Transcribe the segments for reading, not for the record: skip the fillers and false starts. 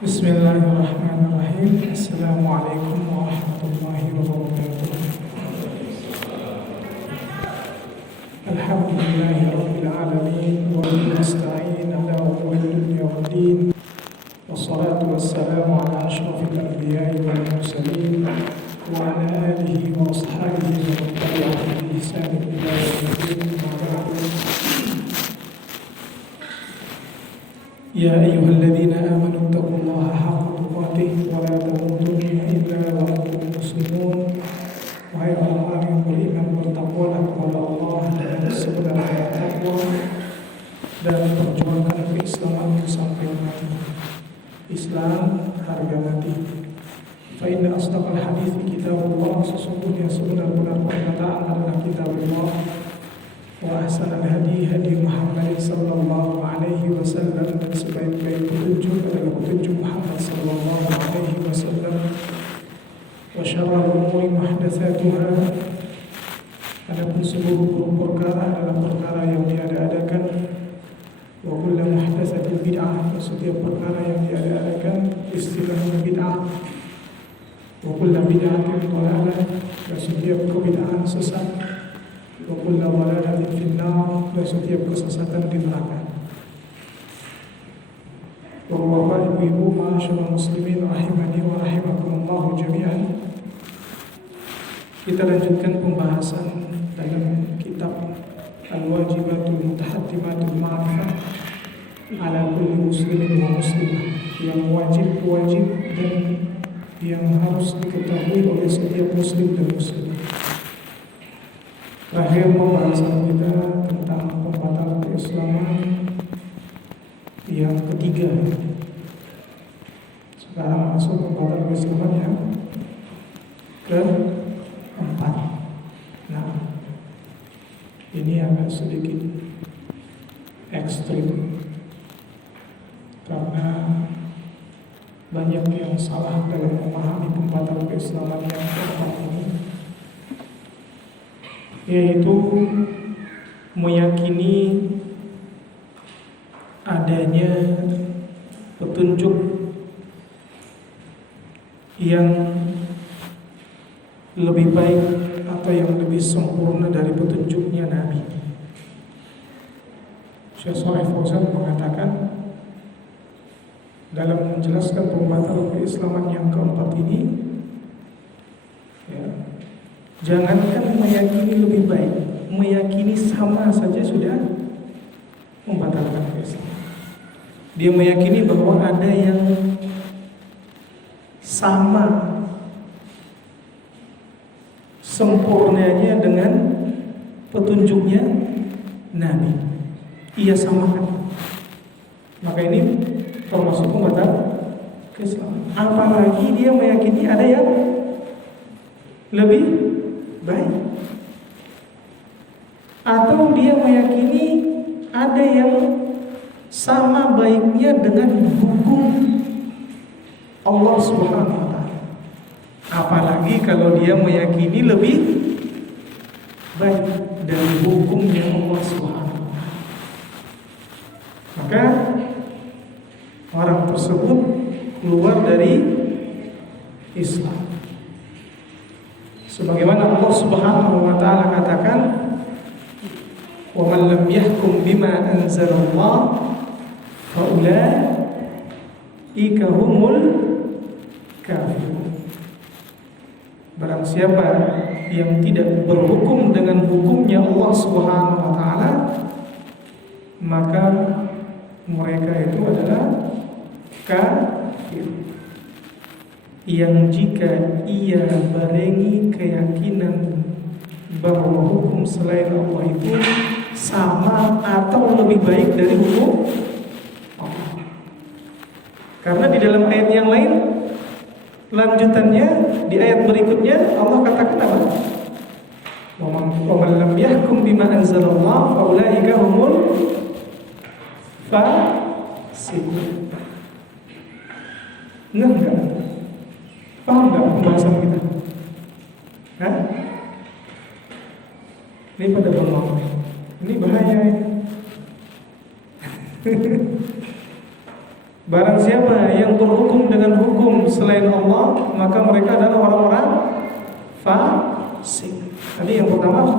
Bismillahirrahmanirrahim. Assalamualaikum warahmatullahi wabarakatuh. Alhamdulillahi rabbil alamin wa bihi nasta'in ala umuri dunya waddin. Wassalatu wassalamu ala asyrafil anbiya'i wal mursalin wa ala alihi wa ashabihi wa man tabi'ahum bi ihsanin ila yaumil din. Ya ayyuhalladzina amanu taqullaha haqqa tuqatih wa la tamutunna illa wa antum muslimun. Wahai orang-orang yang beriman, bertakwalah kepada Allah dengan sebenarnya takwa dan perjuangkan keislaman sampai mati. Islam harga mati. Fa inna asdaqal hadits kitabullah, sesungguhnya sebenar-benar perkataan adalah kitabullah. Wa ahsanal hadi hadi Muhammad sallallahu alaihi wasallam, dan sebaik-baik petunjuk adalah petunjuk Muhammad sallallahu alaihi wasallam. Wa syarrul umuri muhdatsatuha, adapun seluruh perkara adalah perkara yang diada-adakan. Wa kullu muhdatsatin bid'ah, setiap perkara yang diada-adakan istilahnya bid'ah. Wa kullu bid'atin dhalalah, dan setiap kebid'ahan sesat. Wa kullu dhalalatin finnar, dan setiap kesesatan di neraka. Wa ibu ma'asyiral muslimin rahimani wa rahimakumullah jami'an. Kita lanjutkan pembahasan dalam kitab Al-Wajibatul Mutahattimatul Ma'rifah ala kulli muslimin wa muslimah, yang wajib dan yang harus diketahui oleh setiap muslim dan muslimah. Terakhir pembahasan kita tentang pembatal keislaman yang ketiga. Sekarang masuk pembatal keislaman yang keempat. Nah, ini agak sedikit ekstrim karena banyak yang salah dalam memahami pembatal keislaman yang keempat ini, yaitu meyakini adanya petunjuk yang lebih baik atau yang lebih sempurna dari petunjuknya Nabi. Syekh Shalih Fauzan mengatakan dalam menjelaskan pembatal keislaman yang keempat ini, ya, jangankan meyakini lebih baik, meyakini sama saja sudah membatalkan keislaman. Dia meyakini bahwa ada yang sama sempurnanya dengan petunjuknya Nabi, ia samakan. Maka ini termasuk pembatal keislaman. Apalagi dia meyakini ada yang lebih baik, atau dia meyakini ada yang sama baiknya dengan hukum Allah Subhanahu wa ta'ala. Apalagi kalau dia meyakini lebih baik dari hukumnya Allah Subhanahu wa ta'ala, maka orang tersebut keluar dari Islam. Sebagaimana Allah Subhanahu wa ta'ala katakan, "Wa man lam yahkum bima anzalallah fa ulaika humul kafirun." Barang siapa yang tidak berhukum dengan hukumnya Allah Subhanahu wa ta'ala, maka mereka itu adalah kafir. Yang jika ia barengi keyakinan bahwa hukum selain Allah itu sama atau lebih baik dari hukum Allah. Karena di dalam ayat yang lain, lanjutannya di ayat berikutnya Allah katakan apa? Wa man lam yahkum bima anzalallah fa ulaika humul fasiqun. Enggak? Paham enggak pembahasan kita? Hah? Ini pada bengong. Ini bahaya ini. Barang siapa yang berhukum dengan hukum selain Allah, maka mereka adalah orang-orang fasik. Tadi yang pertama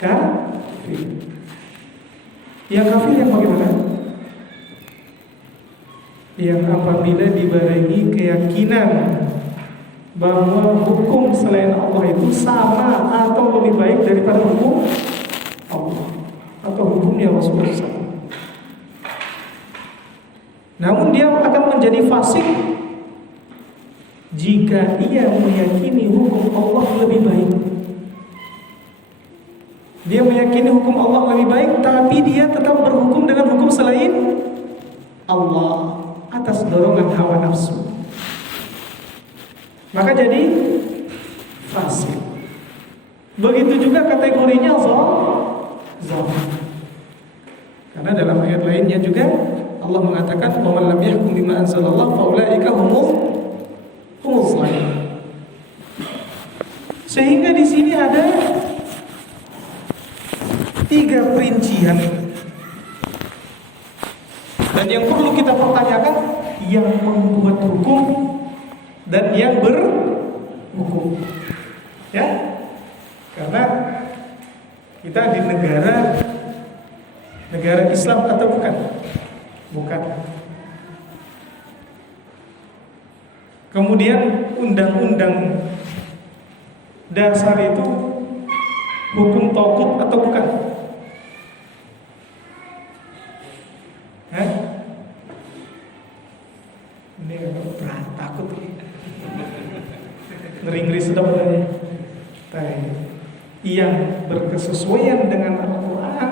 kafir. Yang kafir yang bagaimana? Yang apabila dibarengi keyakinan bahwa hukum selain Allah itu sama atau lebih baik daripada hukum Allah atau hukumnya Rasulullah SAW. Namun dia akan menjadi fasik jika ia meyakini hukum Allah lebih baik. Dia meyakini hukum Allah lebih baik, tapi dia tetap berhukum dengan hukum selain Allah atas dorongan hawa nafsu. Maka jadi fasik. Begitu juga kategorinya zalim. Karena dalam ayat lainnya juga Allah mengatakan, "Wa man lam yahkum bima anzalallahu fa ulaika humuz zalimun." Sehingga di sini ada 3 perincian. Dan yang perlu kita pertanyakan, yang membuat hukum dan yang berhukum. Ya? Karena kita di negara Islam atau bukan? Bukan. Kemudian undang-undang dasar itu hukum tauhid atau bukan? Ini berat, takut ngeri-ngeri sedap tadi. Yang berkesesuaian dengan Al-Quran,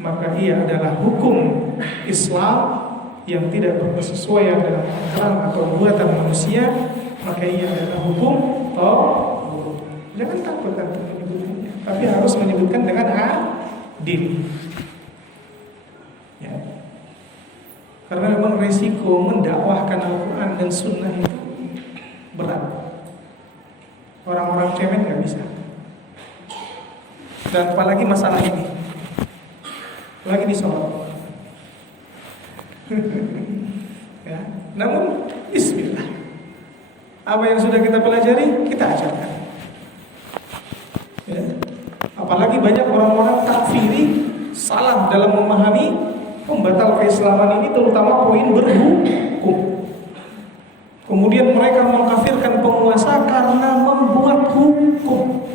maka ia adalah hukum Islam. Yang tidak berkesesuaian dengan akal atau buatan manusia, maka ia adalah hukum tauhid. Jangan takut menyebutkannya, tapi harus menyebutkan dengan adil. Ya. Karena memang resiko mendakwahkan Al-Quran dan Sunnah itu berat. Orang-orang cemen nggak bisa. Dan apalagi masalah ini, lagi di sholat. Ya. Namun bismillah, apa yang sudah kita pelajari kita ajarkan. Ya. Apalagi banyak orang-orang takfiri salah dalam memahami pembatal keislaman ini, terutama poin berhukum. Kemudian mereka mengkafirkan penguasa karena membuat hukum.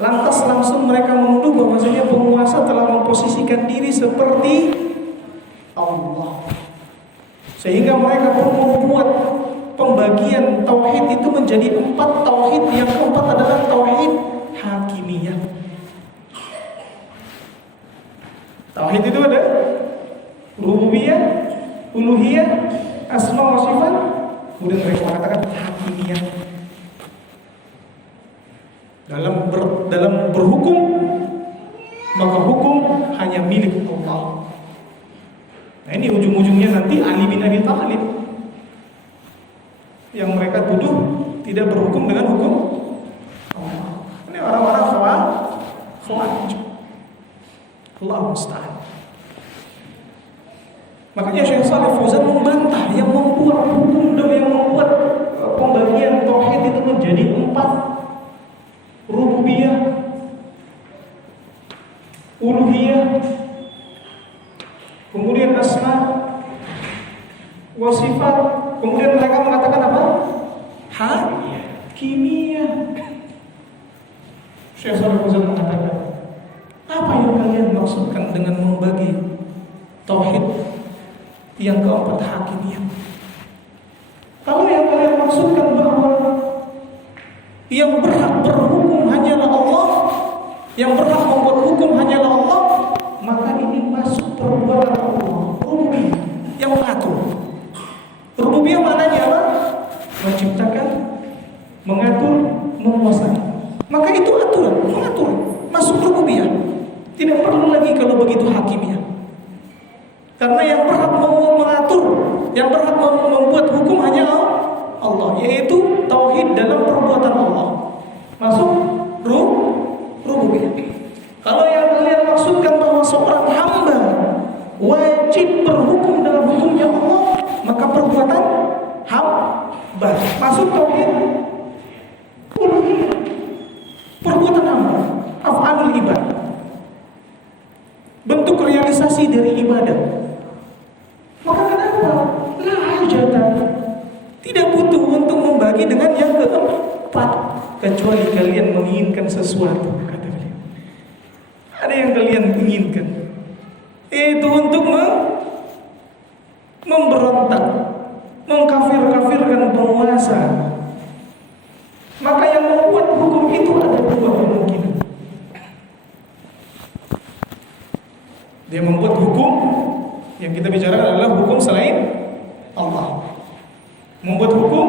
Lantas langsung mereka menuduh bahwasanya penguasa telah memposisikan diri seperti Allah. Sehingga mereka pun membuat pembagian tauhid itu menjadi 4 tauhid. Yang keempat adalah tauhid hakimiyah. Tauhid itu ada rububiyah, uluhiyah, asma wa sifat. Kemudian mereka mengatakan hakimiyah. Dalam berhukum, maka hukum hanya milik Allah. Nah, ini ujung-ujungnya nanti Ali bin Abi Thalib yang mereka tuduh tidak berhukum dengan hukum Allah. Ini orang-orang khawarij. Allah musta'an. Makanya Syekh Shalih Fauzan membantah yang membuat hukum dan yang membuat pembagian tauhid itu menjadi 4: rububiyah, uluhiyah, kemudian asma wa sifat. Kemudian mereka mengatakan apa? Hakimiyah. Syekh Shalih Fauzan mengatakan, apa yang kalian maksudkan dengan membagi tauhid yang keempat hakimiyah? Kalau yang kalian maksudkan bahwa yang berhak berhukum hanyalah Allah, yang berhak membuat hukum hanyalah Allah, maka ini masuk perbuatan Allah, rububiyah yang mengatur. Rububiyah maknanya apa? Menciptakan, mengatur, menguasai. Maka itu aturan, mengatur, masuk rububiyah. Tidak perlu lagi kalau begitu hakimiyah. Karena yang berhak mengatur, yang berhak membuat hukum hanya Allah, yaitu tauhid dalam perbuatan Allah. Masuk rububiyah. Kalau yang kalian maksudkan bahwa seorang hamba wajib berhukum dalam masuk tauhid uluhiyah, perbuatan hamba, af'alul ibad, bentuk realisasi dari ibadah. Maka kenapa? La hajata, tidak butuh untuk membagi dengan yang keempat, kecuali kalian menginginkan sesuatu, kata beliau. Ada yang kalian inginkan, itu untuk memberontak, mengkafir-kafirkan penguasa. Maka yang membuat hukum itu ada dua kemungkinan. Dia membuat hukum, yang kita bicarakan adalah hukum selain Allah. Membuat hukum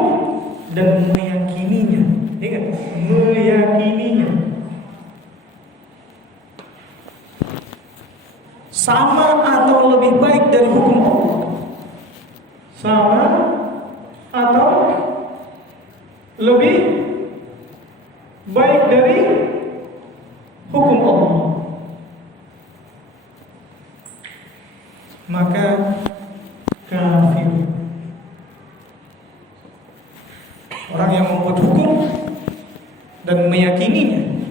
dan meyakininya. Ingat, meyakininya sama atau lebih baik dari hukum Allah. Sama atau lebih baik dari hukum Allah. Maka kafir. Orang yang membuat hukum dan meyakininya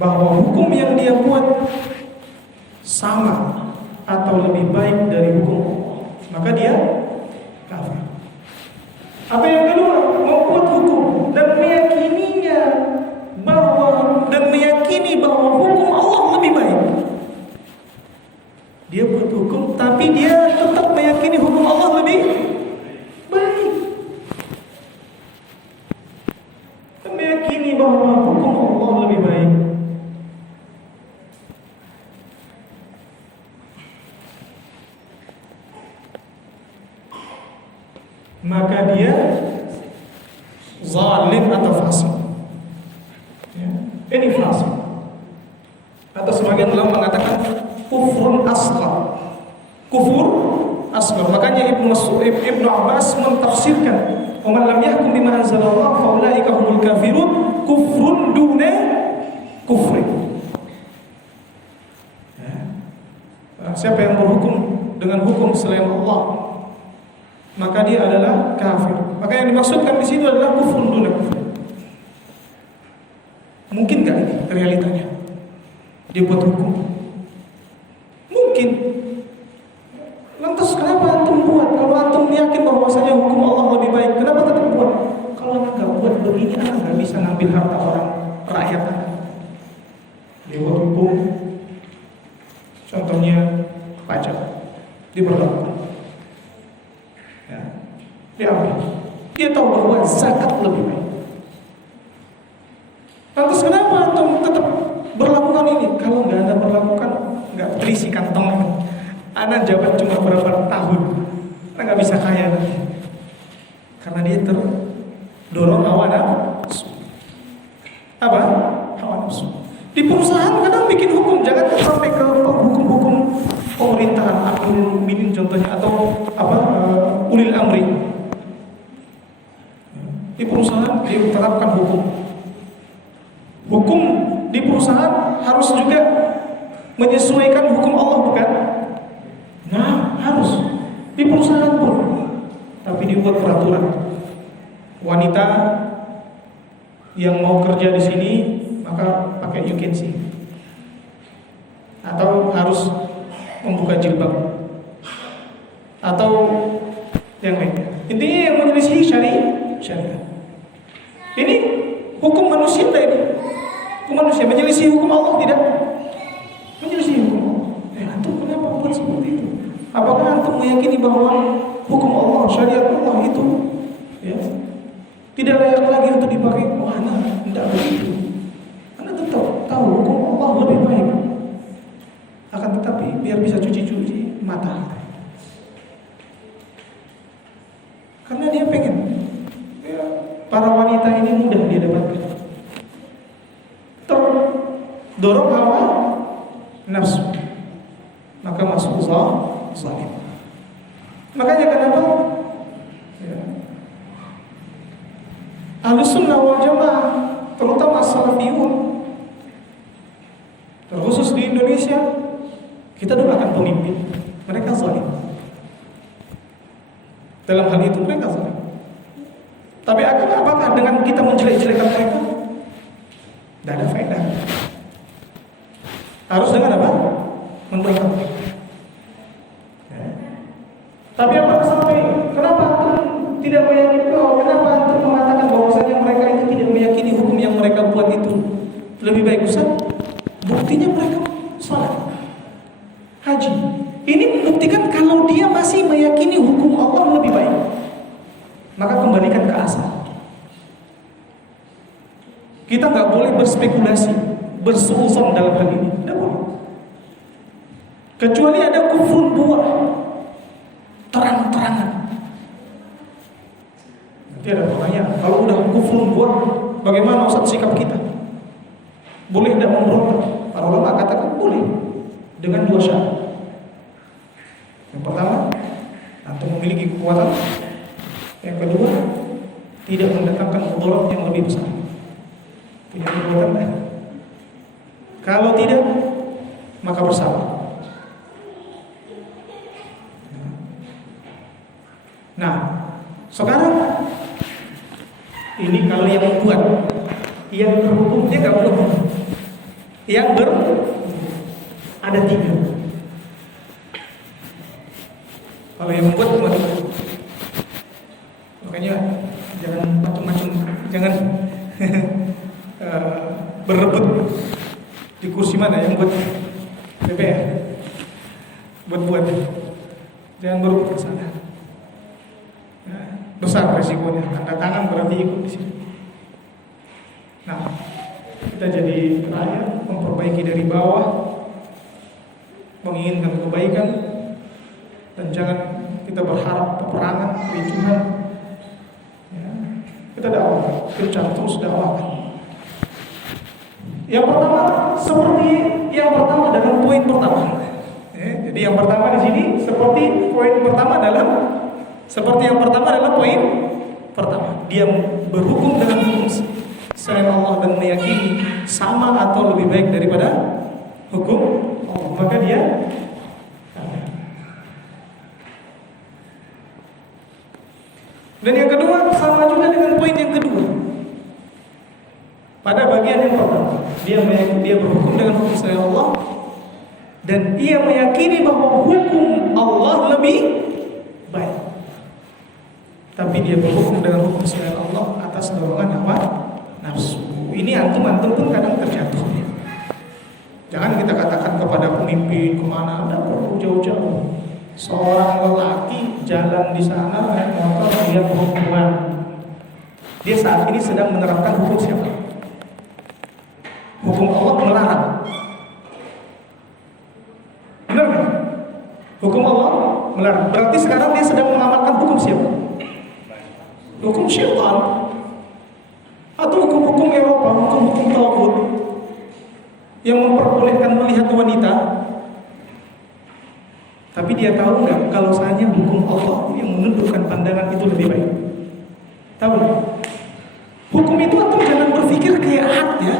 bahwa hukum yang dia buat sama atau lebih baik dari hukum Allah, maka dia kafir. Apa yang kedua? Membuat hukum dan meyakininya meyakini bahwa hukum Allah lebih baik. Dia buat hukum tapi dia tetap meyakini hukum Allah lebih baik. Dan meyakini bahwa hukum Allah lebih baik. Maka dia zalim atau fasik. Ya, ini fasik. Atau sebagian ulama mengatakan kufrun asghar. Kufur asghar. Makanya Ibnu Abbas mentafsirkan, "Wa man lam yahkum bima anzalallah fa ulaika humul kafirun, kufrun duna kufri." Ya. Siapa yang berhukum dengan hukum selain Allah, maka dia adalah kafir. Maka yang dimaksudkan di situ adalah kufrun duna kufri. Mungkin nggak ini realitanya? Dia buat hukum. Mungkin. Lantas kenapa antum buat? Kalau antum yakin bahwasanya hukum Allah lebih baik, kenapa tetap buat? Kalau anak nggak buat begini, anak nggak bisa ngambil harta orang rakyat. Dia buat hukum. Contohnya pajak diberlakukan. Ya. Diambil. Dia tahu bahwa zakat lebih baik. Lantas kenapa antum tetap berlakukan ini? Kalau nggak ada berlakukan, nggak terisi kantong. Anak jabat cuma beberapa tahun, anak nggak bisa kaya nanti. Karena dia terdorong hawa nafsu. Apa? Hawa nafsu. Di perusahaan kadang bikin hukum, jangan sampai ke hukum-hukum pemerintahan, Amirul Mukminin contohnya, atau ulil amri. Di perusahaan dia menerapkan hukum. Hukum di perusahaan harus juga menyesuaikan hukum Allah, bukan? Nah, harus di perusahaan pun. Tapi dibuat peraturan. Wanita yang mau kerja di sini maka pakai UKC. Atau harus membuka jilbab. Atau yang lainnya. Intinya yang menyelisih syariat. Ini hukum manusia ini. Hukum manusia menyelisih hukum Allah, tidak? Menyelisih hukum Allah. Antum kenapa buat seperti itu? Apakah antum meyakini bahwa hukum Allah, syariat Allah itu tidak layak lagi untuk dipakai? Mana? Tidak begitu. Anda tetap tahu hukum Allah lebih baik. Akan tetapi biar bisa cuci-cuci mata. Karena dia pengen para wanita ini mudah dia dapatkan. Terdorong hawa nafsu, maka masuk zalim. Makanya kenapa Ahlus Sunnah wal Jamaah, terutama Salafiyun, terkhusus di Indonesia, kita doakan pemimpin, mereka zalim. Dalam hal itu mereka zalim. Tapi apakah dengan kita menjelek-jelekan mereka? Tidak ada faedah. Harus dengan apa? Membaikan mereka. Ya. Tapi apakah sampai kenapa antum tidak meyakini kenapa antum mengatakan bahwasanya mereka itu tidak meyakini hukum yang mereka buat itu lebih baik? Ustaz, buktinya mereka salat, haji. Ini membuktikan kalau dia masih meyakini hukum Allah lebih baik, maka kembalikan ke asal. Kita nggak boleh berspekulasi, bersuuzon dalam hal ini, tidak boleh. Kecuali ada kufrun buah, terang-terangan. Nanti ada pertanyaan, kalau udah kufrun buah, bagaimana Ustaz sikap kita? Boleh tidak memberontak? Para ulama katakan boleh dengan dua syarat. Yang pertama, antum memiliki kekuatan. Yang kedua, tidak mendatangkan mudarat yang lebih besar. Tidak perbuatan. Kalau tidak, maka bersabar. Nah, sekarang ini kalau yang membuat, yang berhukumnya nggak boleh. Yang ada tiga. Kalau yang membuat, makanya jangan macam-macam, jangan berebut di kursi mana yang buat DPR, buat jangan berebut ke sana. Ya, besar resikonya, tanda tangan berarti ikut di sini. Nah, kita jadi rakyat memperbaiki dari bawah, menginginkan kebaikan, dan jangan kita berharap peperangan, kericuhan. Ya, kita dakwah, gencar terus dakwahkan. Yang pertama, seperti yang pertama dalam poin pertama. Jadi yang pertama di sini seperti poin pertama dalam poin pertama. Dia berhukum dengan hukum selain Allah dan meyakini sama atau lebih baik daripada hukum Allah, maka dia dan yang kedua sama juga dengan poin yang kedua. Pada bagian yang pertama, dia berhukum dengan hukum selain Allah dan dia meyakini bahwa hukum Allah lebih baik. Tapi dia berhukum dengan hukum selain Allah atas dorongan apa? Nafsu. Ini antum pun kadang terjatuh. Jangan kita katakan kepada pemimpin kemana, tidak perlu jauh-jauh. Seorang lelaki jalan di sana naik motor dia berhukuman. Dia saat ini sedang menerapkan hukum siapa? Hukum Allah melarang. Benar kan? Hukum Allah melarang. Berarti sekarang dia sedang mengamalkan hukum siapa? Hukum syaitan. Atau hukum-hukum Eropa, hukum-hukum taghut yang memperbolehkan melihat wanita. Tapi dia tahu nggak kalau seandainya hukum Allah yang menundukkan pandangan itu lebih baik? Tahu nggak? Hukum itu atau jangan berpikir kayak had ya.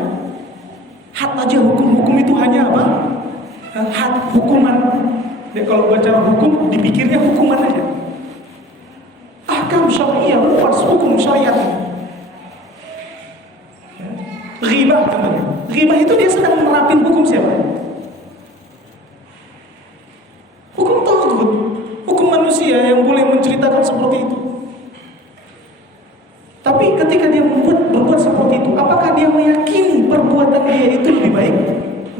Had aja hukum itu hanya apa? Had hukuman. Dia kalau baca hukum dipikirnya hukuman aja. Ahkam syariah luas hukum syariat. Ghibah contohnya. Ghibah itu dia sedang menerapin hukum siapa? Hukum taghut, hukum manusia yang boleh menceritakan seperti itu. Tapi ketika dia berbuat seperti itu, apakah dia meyakini perbuatan dia itu lebih baik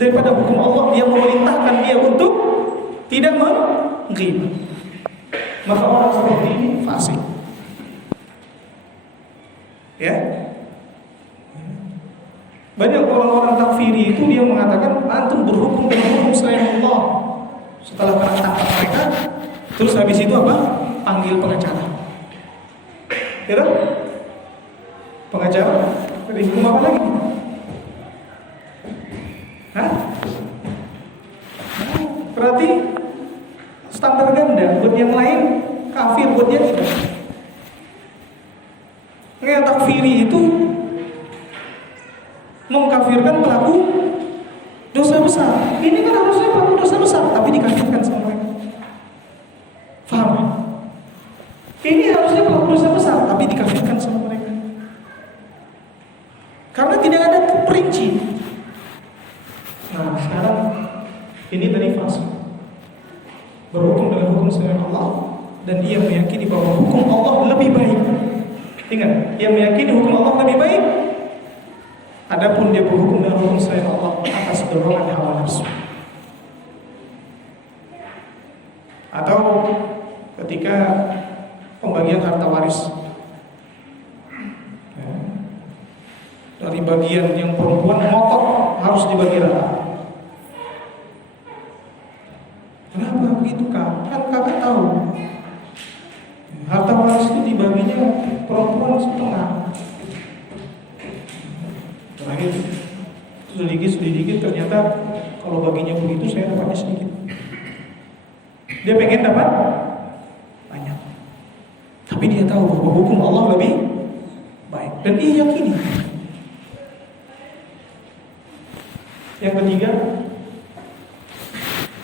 daripada hukum Allah yang memerintahkan dia untuk tidak menghina? Maka orang seperti ini fasik. Ya. Banyak orang-orang takfiri itu dia mengatakan antum berhukum dengan hukum selain Allah. Setelah kena tangkap mereka, terus habis itu apa? Panggil pengacara. Ya kan? Pengacara? Dari hukum apa lagi? Hah? Berarti standar ganda. Buat yang lain kafir, buat dia tidak. Yang takfiri itu mengkafirkan pelaku dosa besar. Ini kan harusnya pelaku dosa besar, tapi dikafirkan sama mereka. Faham? Ini harusnya pelaku dosa besar, tapi dikafirkan sama mereka. Ini tadi fase berhukum dengan hukum selain Allah, dan ia meyakini bahwa hukum Allah lebih baik. Ingat, ia meyakini hukum Allah lebih baik. Adapun dia berhukum dengan hukum selain Allah atas dorongan hawa nafsu. Atau ketika pembagian harta waris, dari bagian yang perempuan ngotot harus dibagi rata. Kenapa begitu kak? Kan kakak tahu harta waris itu dibaginya perempuan setengah. Terakhir sedikit ternyata kalau baginya begitu saya dapatnya sedikit. Dia pengen dapat banyak, tapi dia tahu bahwa hukum Allah lebih baik dan ia yakini. Yang ketiga,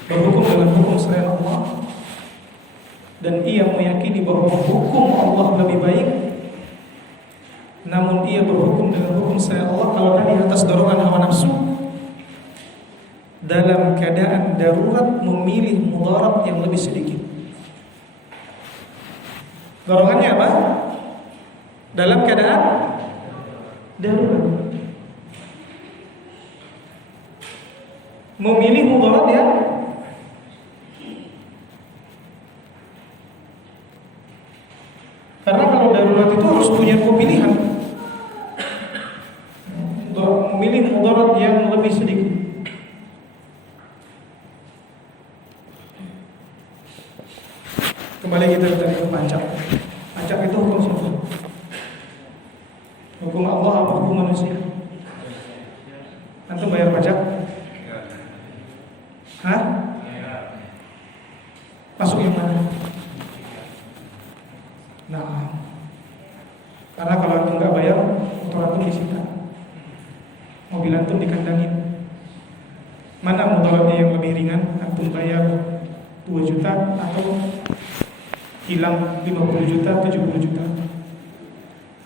berhukum dengan hukum selain Allah, dan ia meyakini bahwa hukum Allah lebih baik, namun ia berhukum dengan hukum selain Allah kalau tadi atas dorongan hawa nafsu, dalam keadaan darurat memilih mudarat yang lebih sedikit. Dorongannya apa? Dalam keadaan darurat memilih mudarat ya. Karena kalau darurat itu harus punya dua pilihan, memilih mudarat yang lebih sedikit. Kembali kita tadi ke pajak. Pajak itu hukum siapa? Hukum Allah apa hukum manusia? Antum bayar pajak? Hah? Masuk yang mana? Nah, karena kalau antum nggak bayar, motor antum disita, mobil antum dikandangin. Mana mudaratnya yang lebih ringan? Antum bayar 2 juta atau hilang 50 juta, 70 juta?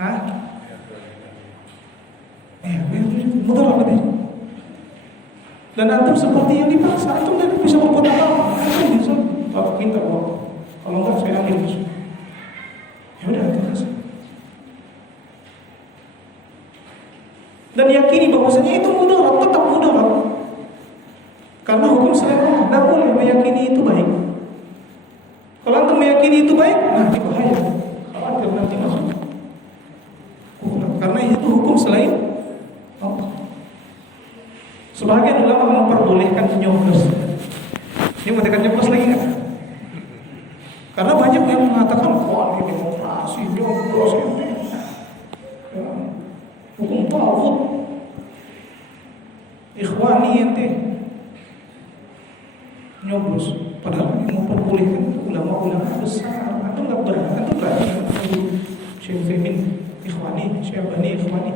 Hah? Mudarat lebih. Dan antum seperti yang dipaksa, antum tidak bisa berbuat apa-apa. Antum bisa minta uang. Kalau enggak saya ambil. Ya udah, antum kasih. Dan yakini bahwasanya itu mudarat, tetap mudarat. Karena hukum selain Allah, tidak boleh meyakini itu baik. Kalau antum meyakini itu baik, nah itu bahaya. Khawatir nanti masuk. Karena itu hukum selain Allah. Sebagian ulama memperbolehkan nyoblos. Ini mau tekan nyoblos lagi nggak? Karena banyak yang mengatakan, wah ini demokrasi, nyoblos ini ya, hukum tauhid, ikhwani ente nyoblos. Padahal yang memperbolehkan itu ulama-ulama besar. Antum nggak berani, antum berani Syekh Utsaimin ikhwani, Syekh Albani ikhwani.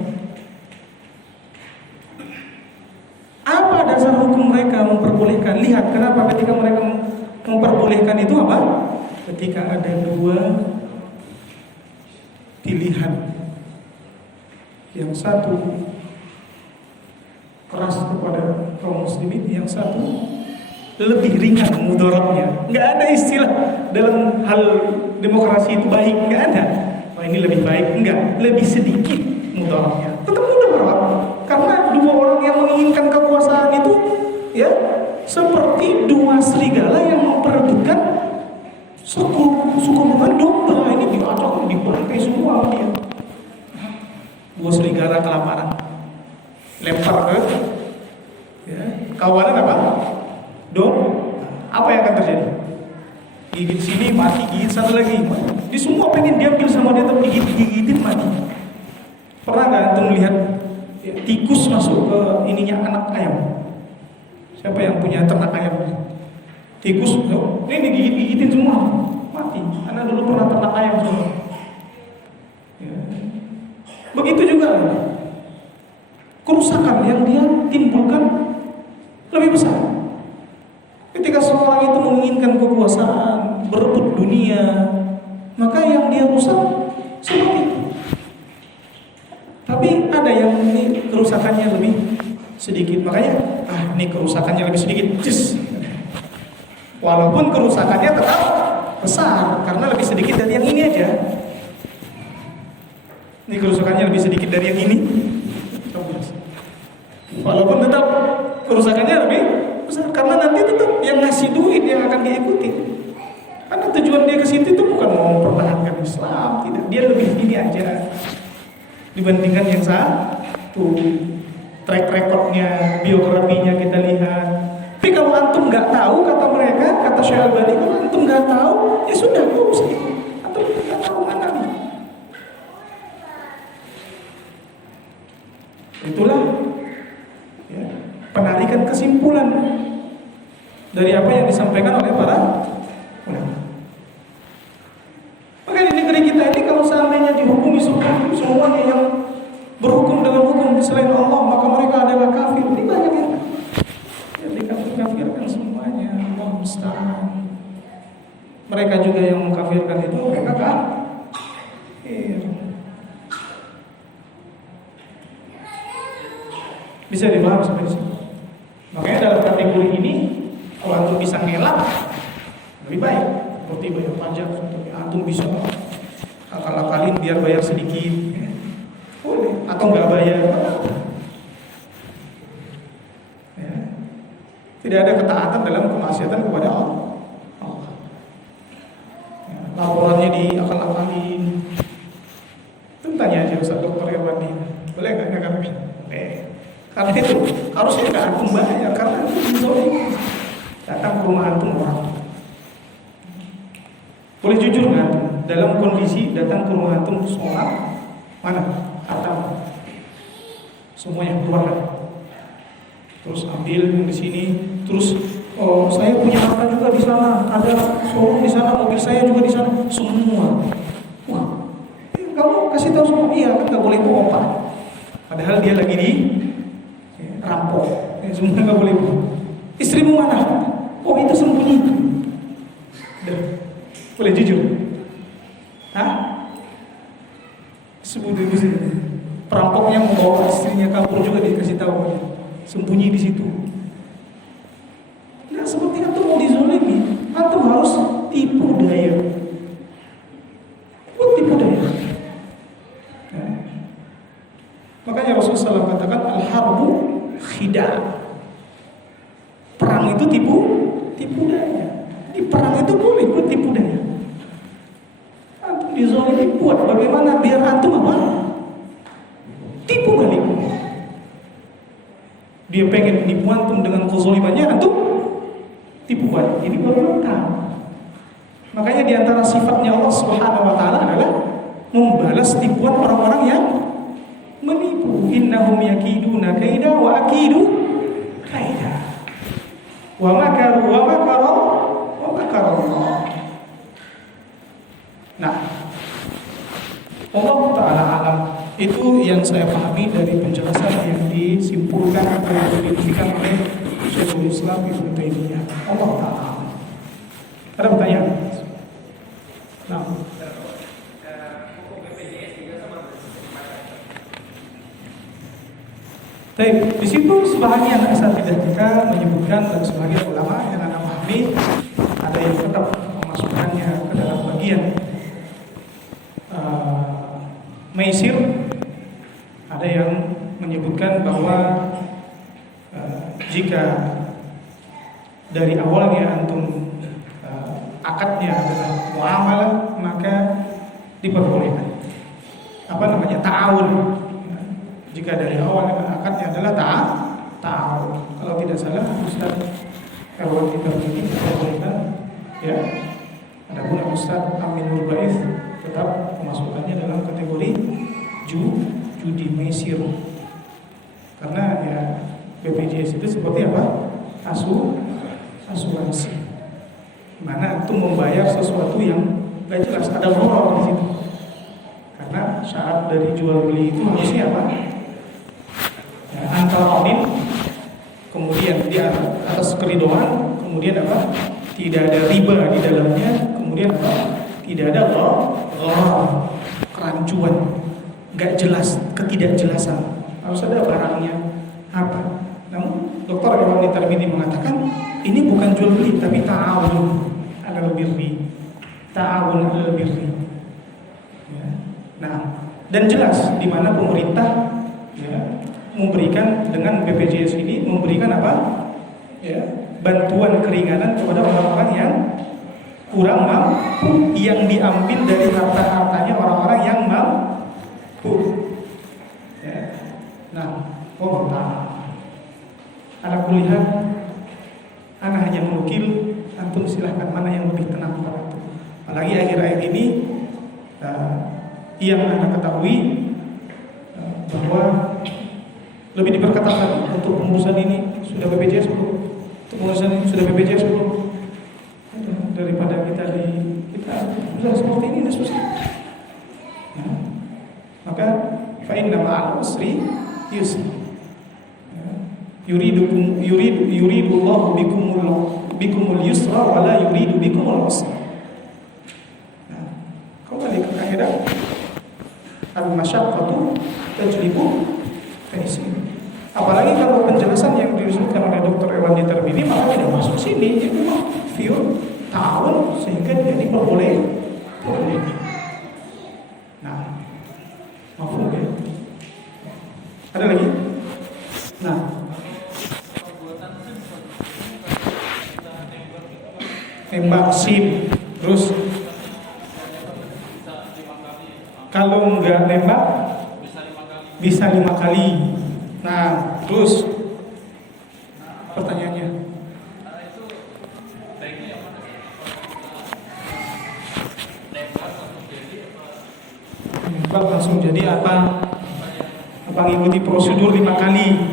Apa dasar hukum mereka memperbolehkan? Lihat kenapa ketika mereka memperbolehkan itu apa? Ketika ada dua pilihan, yang satu keras kepada kaum muslimin, yang satu lebih ringan mudaratnya. Nggak ada istilah dalam hal demokrasi itu baik, nggak ada. Oh ini lebih baik, enggak, lebih sedikit mudaratnya. Tetap mudarat, karena dua orang yang menginginkan kekuasaan itu, ya, seperti dua serigala yang memperebutkan sekumpulan domba. Ini diacak, dibantai semua dia. Dua serigala kelaparan, lempar ke, ya, kawanan apa? Apa yang akan terjadi? Gigit sini mati, gigit satu lagi mati. Di semua pengen diambil sama dia, tapi gigitin mati. Pernah nggak antum melihat tikus masuk ke ininya anak ayam? Siapa yang punya ternak ayam? Tikus, ini digigit-gigitin semua, mati. Anak dulu pernah ternak ayam semua. Ya. Begitu juga kerusakan yang dia timbulkan lebih besar. Ketika seorang itu menginginkan kekuasaan, berebut dunia, maka yang dia rusak seperti itu. Tapi ada yang ini kerusakannya lebih sedikit, makanya ini kerusakannya lebih sedikit, Walaupun kerusakannya tetap besar karena lebih sedikit dari yang ini aja. Ini kerusakannya lebih sedikit dari yang ini. Walaupun tetap kerusakannya lebih besar karena nanti tetap yang ngasih duit yang akan diikuti. Karena tujuan dia ke situ itu bukan mau mempertahankan Islam, tidak. Dia lebih ini aja dibandingkan yang satu. Track recordnya, biografinya kita lihat. Tapi kalau antum nggak tahu, kata mereka, kata Syekh Albani, kalau antum nggak tahu, ya sudah, nggak usah itu. Antum nggak tahu mana nih. Itulah ya, penarikan kesimpulan dari apa yang disampaikan oleh para ulama. Maka di negeri kita ini kalau seandainya dihukumi semuanya yang berhukum dengan hukum selain Allah, maka mereka adalah kafir. Ini banyak ya. Dikafirkan semuanya. Allah musta'an. Mereka juga yang mengkafirkan itu mereka kafir. Bisa dipahami sampai di sini. Makanya dalam kategori ini, kalau antum bisa ngelak, lebih baik. Seperti bayar pajak, antum bisa akal-akalin biar bayar sedikit, boleh. Atau nggak bayar. Ya. Tidak ada ketaatan dalam kemaksiatan kepada Allah. Ya. Laporannya diakal-akalin. Itu tanya aja Ustaz Dr. Irwandi. Boleh nggak kami? Boleh. Karena itu harusnya nggak antum bayar karena itu dizolimi. Datang ke rumah antum orang. Boleh jujur nggak antum? Dalam kondisi datang ke rumah antum sholat mana? Atau semuanya keluar. Terus ambil yang di sini. Terus saya punya harta juga di sana. Ada showroom di sana, mobil saya juga di sana. Semua. Wah, kamu kasih tahu semua dia kan nggak boleh bohong Pak. Padahal dia lagi di rampok, semua nggak boleh bohong. Istrimu mana? Oh itu sembunyi. Boleh jujur? Hah? Sembunyi di sini. Perampoknya membawa istrinya kabur juga dikasih tahu. Sembunyi di situ. Nah seperti antum mau dizolimi, antum harus tipu daya. Tipu daya. Nah. Makanya Rasulullah SAW katakan al-harbu khida'. Perang itu tipu daya. Di perang itu boleh buat tipu daya. Antum dizolimi buat bagaimana biar antum apa? Tipu balik. Dia pengen nipu antum dengan kezolimannya, antum tipu balik. Ini baru lengkap. Makanya diantara sifatnya Allah Subhanahu Wa Taala adalah membalas tipuan orang-orang yang menipu. Innahum yakiduna kaida wa akidu kaida. Wa makaru wa makara wa makara Allah. Nah, Allah Ta'ala alam. Itu yang saya pahami dari penjelasan yang disimpulkan atau diberikan oleh Syekhul Islam Ibnu Taimiyah. Allah Ta'ala. Ada pertanyaan? Nah. Baik, di situ sebahagian asatidzah kita menyebutkan dan sebagian ulama yang anak pahami ada yang tetap memasukkannya ke dalam bagian maisir, ada yang menyebutkan bahwa jika dari awalnya antum akadnya adalah muamalah maka diperbolehkan ta'awun. Jika dari awal akadnya adalah ta'awun. Kalau tidak salah Ustaz Erwan kita ini diperbolehkan ya. Adapun Ustaz Aminul Baiz tetap pemasukannya dalam kategori judi maisir. Karena ya BPJS itu seperti apa? Asuransi. Mana itu membayar sesuatu yang gak jelas, ada moral di situ. Karena syarat dari jual beli itu harusnya apa? Ya, antara kemudian di atas keridoan, kemudian apa? Tidak ada riba di dalamnya, kemudian apa? Tidak ada kerancuan, gak jelas, ketidakjelasan. Harus ada barangnya apa? Namun Dr. Dr. Irwandi Tarbini mengatakan ini bukan jual beli tapi ta'awun 'alal birri. Ta'awun 'alal birri. Ya. Nah, dan jelas di mana pemerintah ya, memberikan dengan BPJS ini memberikan apa? Ya, bantuan keringanan kepada orang-orang yang kurang mampu, yang diambil dari harta-hartanya orang-orang yang mampu. Ya. Nah, Allah Ta'ala ala kulihat, ana hanya menukil, antum silahkan mana yang lebih tenang pada itu. Apalagi akhir-akhir ini yang anda ketahui bahwa lebih diperketat lagi untuk pengurusan ini sudah BPJS belum? Untuk pengurusan ini sudah BPJS belum? Daripada kita sudah seperti ini sudah susah. Ya. Maka fa inna ma'al usri yusra. Yuridullahu bikumul yusra wa la yuridu bikumul usra. Nah, kembali ke kaidah al-masyaqqatu tajlibu taysir. Apalagi kalau penjelasan yang disebutkan oleh Dr. Irwandi Tarbini malah tidak masuk sini, itu mah pure ta'awun sehingga jadi diperbolehkan. Nah, mafhum ya? Ada lagi? Nah, tembak SIM, terus kalau enggak nembak bisa 5 kali. Nah, terus pertanyaannya, nembak langsung jadi apa? Apa ngikuti prosedur 5 kali?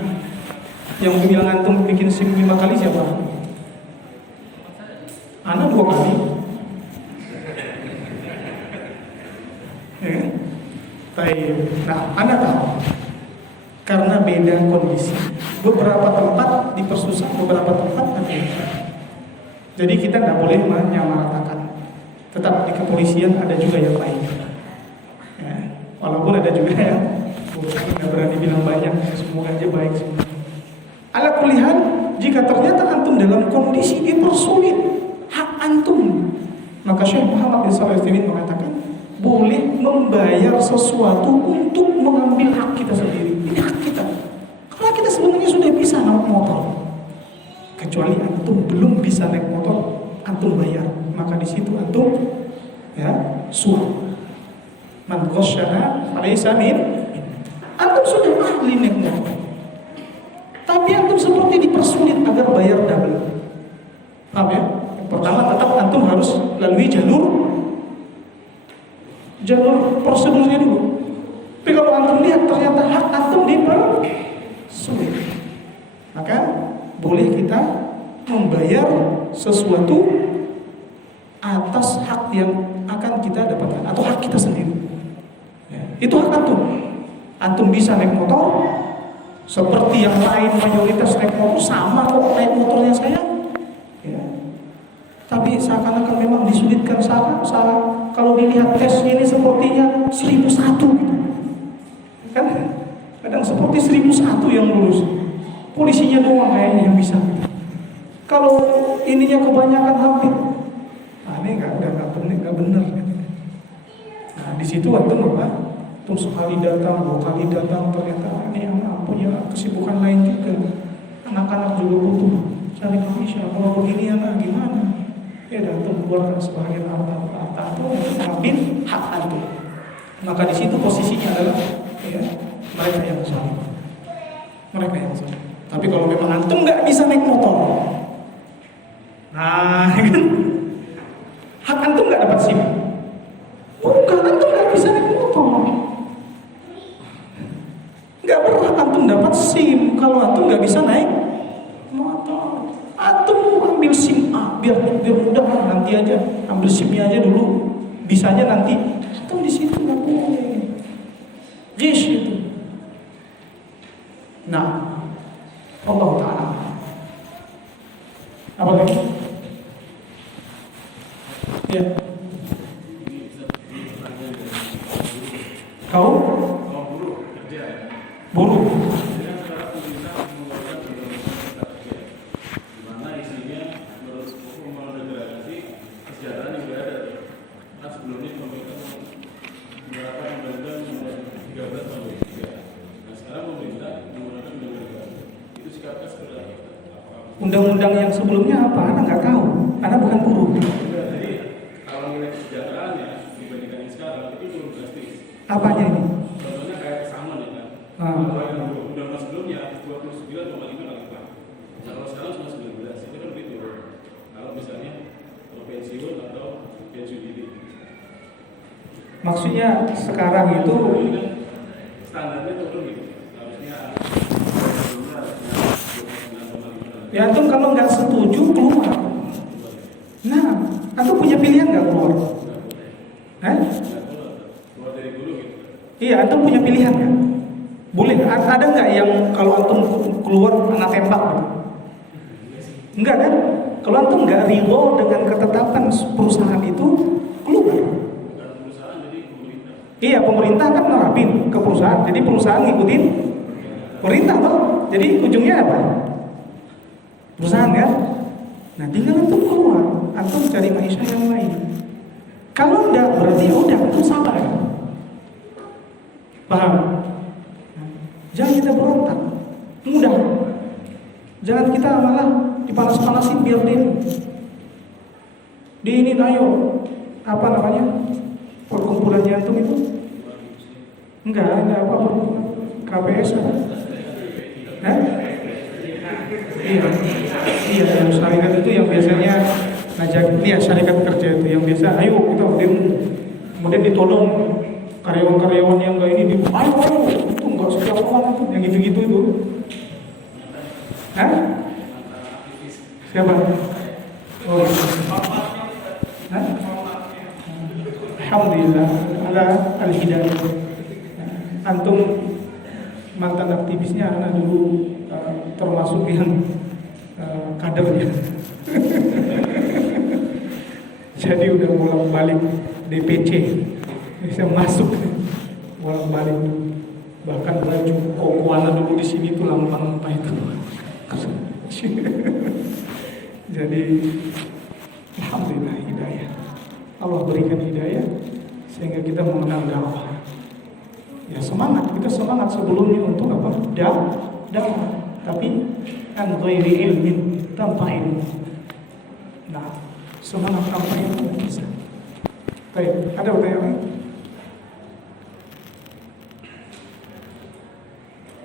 Yang bilang antum bikin SIM 5 kali siapa? Anak 2 kali. Ya. Baik. Nah, Anda tahu karena beda kondisi. Beberapa tempat dipersusah, beberapa tempat tidak. Jadi kita tidak boleh menyamaratakan. Tetap di kepolisian ada juga yang baik. Ya. Walaupun ada juga yang tidak berani bilang banyak. Semoga aja baik semua. Ala kulihat, jika ternyata antum dalam kondisi dipersulit hak antum, maka Syekh Muhammad bin Shalih Al-Utsaimin mengatakan boleh membayar sesuatu untuk mengambil hak kita sendiri. Ini hak kita. Karena kita sebenarnya sudah bisa naik motor, kecuali antum belum bisa naik motor, antum bayar, maka di situ antum ya suap. Man ghasyana falaysa min. Antum sudah ahli naik motor, tapi antum seperti dipersulit agar bayar double. Paham ya? Pertama tetap antum harus lalui jalur prosedurnya dulu. Tapi kalau antum lihat ternyata hak antum dipersulit, maka boleh kita membayar sesuatu atas hak yang akan kita dapatkan atau hak kita sendiri. Ya, itu hak antum. Antum bisa naik motor seperti yang lain, mayoritas naik motor sama kok naik motornya saya. Tapi seakan-akan memang disulitkan kalau dilihat tesnya ini sepertinya 1001 gitu. Kan kadang seperti 1001 yang lulus, polisinya doang kayaknya yang bisa. Kalau ininya kebanyakan hampir, ini nggak benar. Nah di situ antum apa? Antum sekali datang, 2 kali datang, ternyata ini anak punya kesibukan lain juga. Anak-anak juga butuh cari kamisya. Kalau begini anak gimana? Ya dan untuk keluarkan sebagian harta itu mengambil hak antum. Maka di situ posisinya adalah ya, mereka yang salah. Tapi kalau memang antum nggak bisa naik motor, nah kan hak antum nggak dapat SIM. Bukan antum nggak bisa naik motor, nggak berhak antum dapat SIM kalau antum nggak bisa naik motor. Antum ambil SIM A biar mudah, nanti aja ambil SIM-nya aja dulu, bisanya nanti. Antum di situ nggak boleh. Gish itu. Nah, Allah Ta'ala. Apa lagi? Ya. Kau? Buruh. Undang-undang yang sebelumnya apa? Anak nggak tahu. Anak bukan buruh. Jadi kalau nilai kesejahteraannya dibandingkan yang sekarang itu belum drastis. Apanya ini? Contohnya kayak pesangon ya kan. Kalau yang undang-undang sebelumnya 29,5 kali lipat. Nah kalau sekarang cuma 19, itu kan begitu. Kalau misalnya pensiun atau pensiun dini. Maksudnya sekarang itu standarnya turun gitu. Harusnya ya antum kalau nggak setuju keluar. Nah, antum punya pilihan nggak keluar? keluar dari dulu gitu. Iya, antum punya pilihan nggak? Boleh. Ada nggak yang kalau antum keluar anak tembak? Enggak kan? Kalau antum nggak ridho dengan ketetapan perusahaan itu, keluar. Iya, pemerintah kan nerapin ke perusahaan. Jadi perusahaan ngikutin pemerintah toh. Jadi ujungnya apa? Perusahaan kan? Nah, tinggal antum keluar, antum cari maisha yang lain. Kalau enggak berarti ya udah antum sabar. Paham? Jangan kita berontak. Mudah. Jangan kita malah dipanas-panasin biar di ini ayo apa namanya? Perkumpulan jantung itu enggak apa-apa KPS apa? Iya yang syarikat itu yang biasanya ngajak dia syarikat kerja itu yang biasa ayo kita demo kemudian ditolong karyawan-karyawan yang enggak ini ayo itu enggak setiap orang itu yang gitu-gitu itu siapa? Oh Alhamdulillah ala al-hidayah. Antum mantan aktivisnya anak dulu termasuk yang kadernya. Jadi udah bolak-balik DPC bisa masuk bolak-balik bahkan baju kokoana dulu di sini tuh lambang apa itu. Jadi alhamdulillah hidayah. Allah berikan hidayah sehingga kita mengenal dakwah. Ya semangat, kita semangat sebelumnya untuk apa? Dakwah. Tapi an ghairi ilmin tanpa ilmu. Nah, semangat tanpa ilmu tidak bisa. Baik, ada pertanyaan?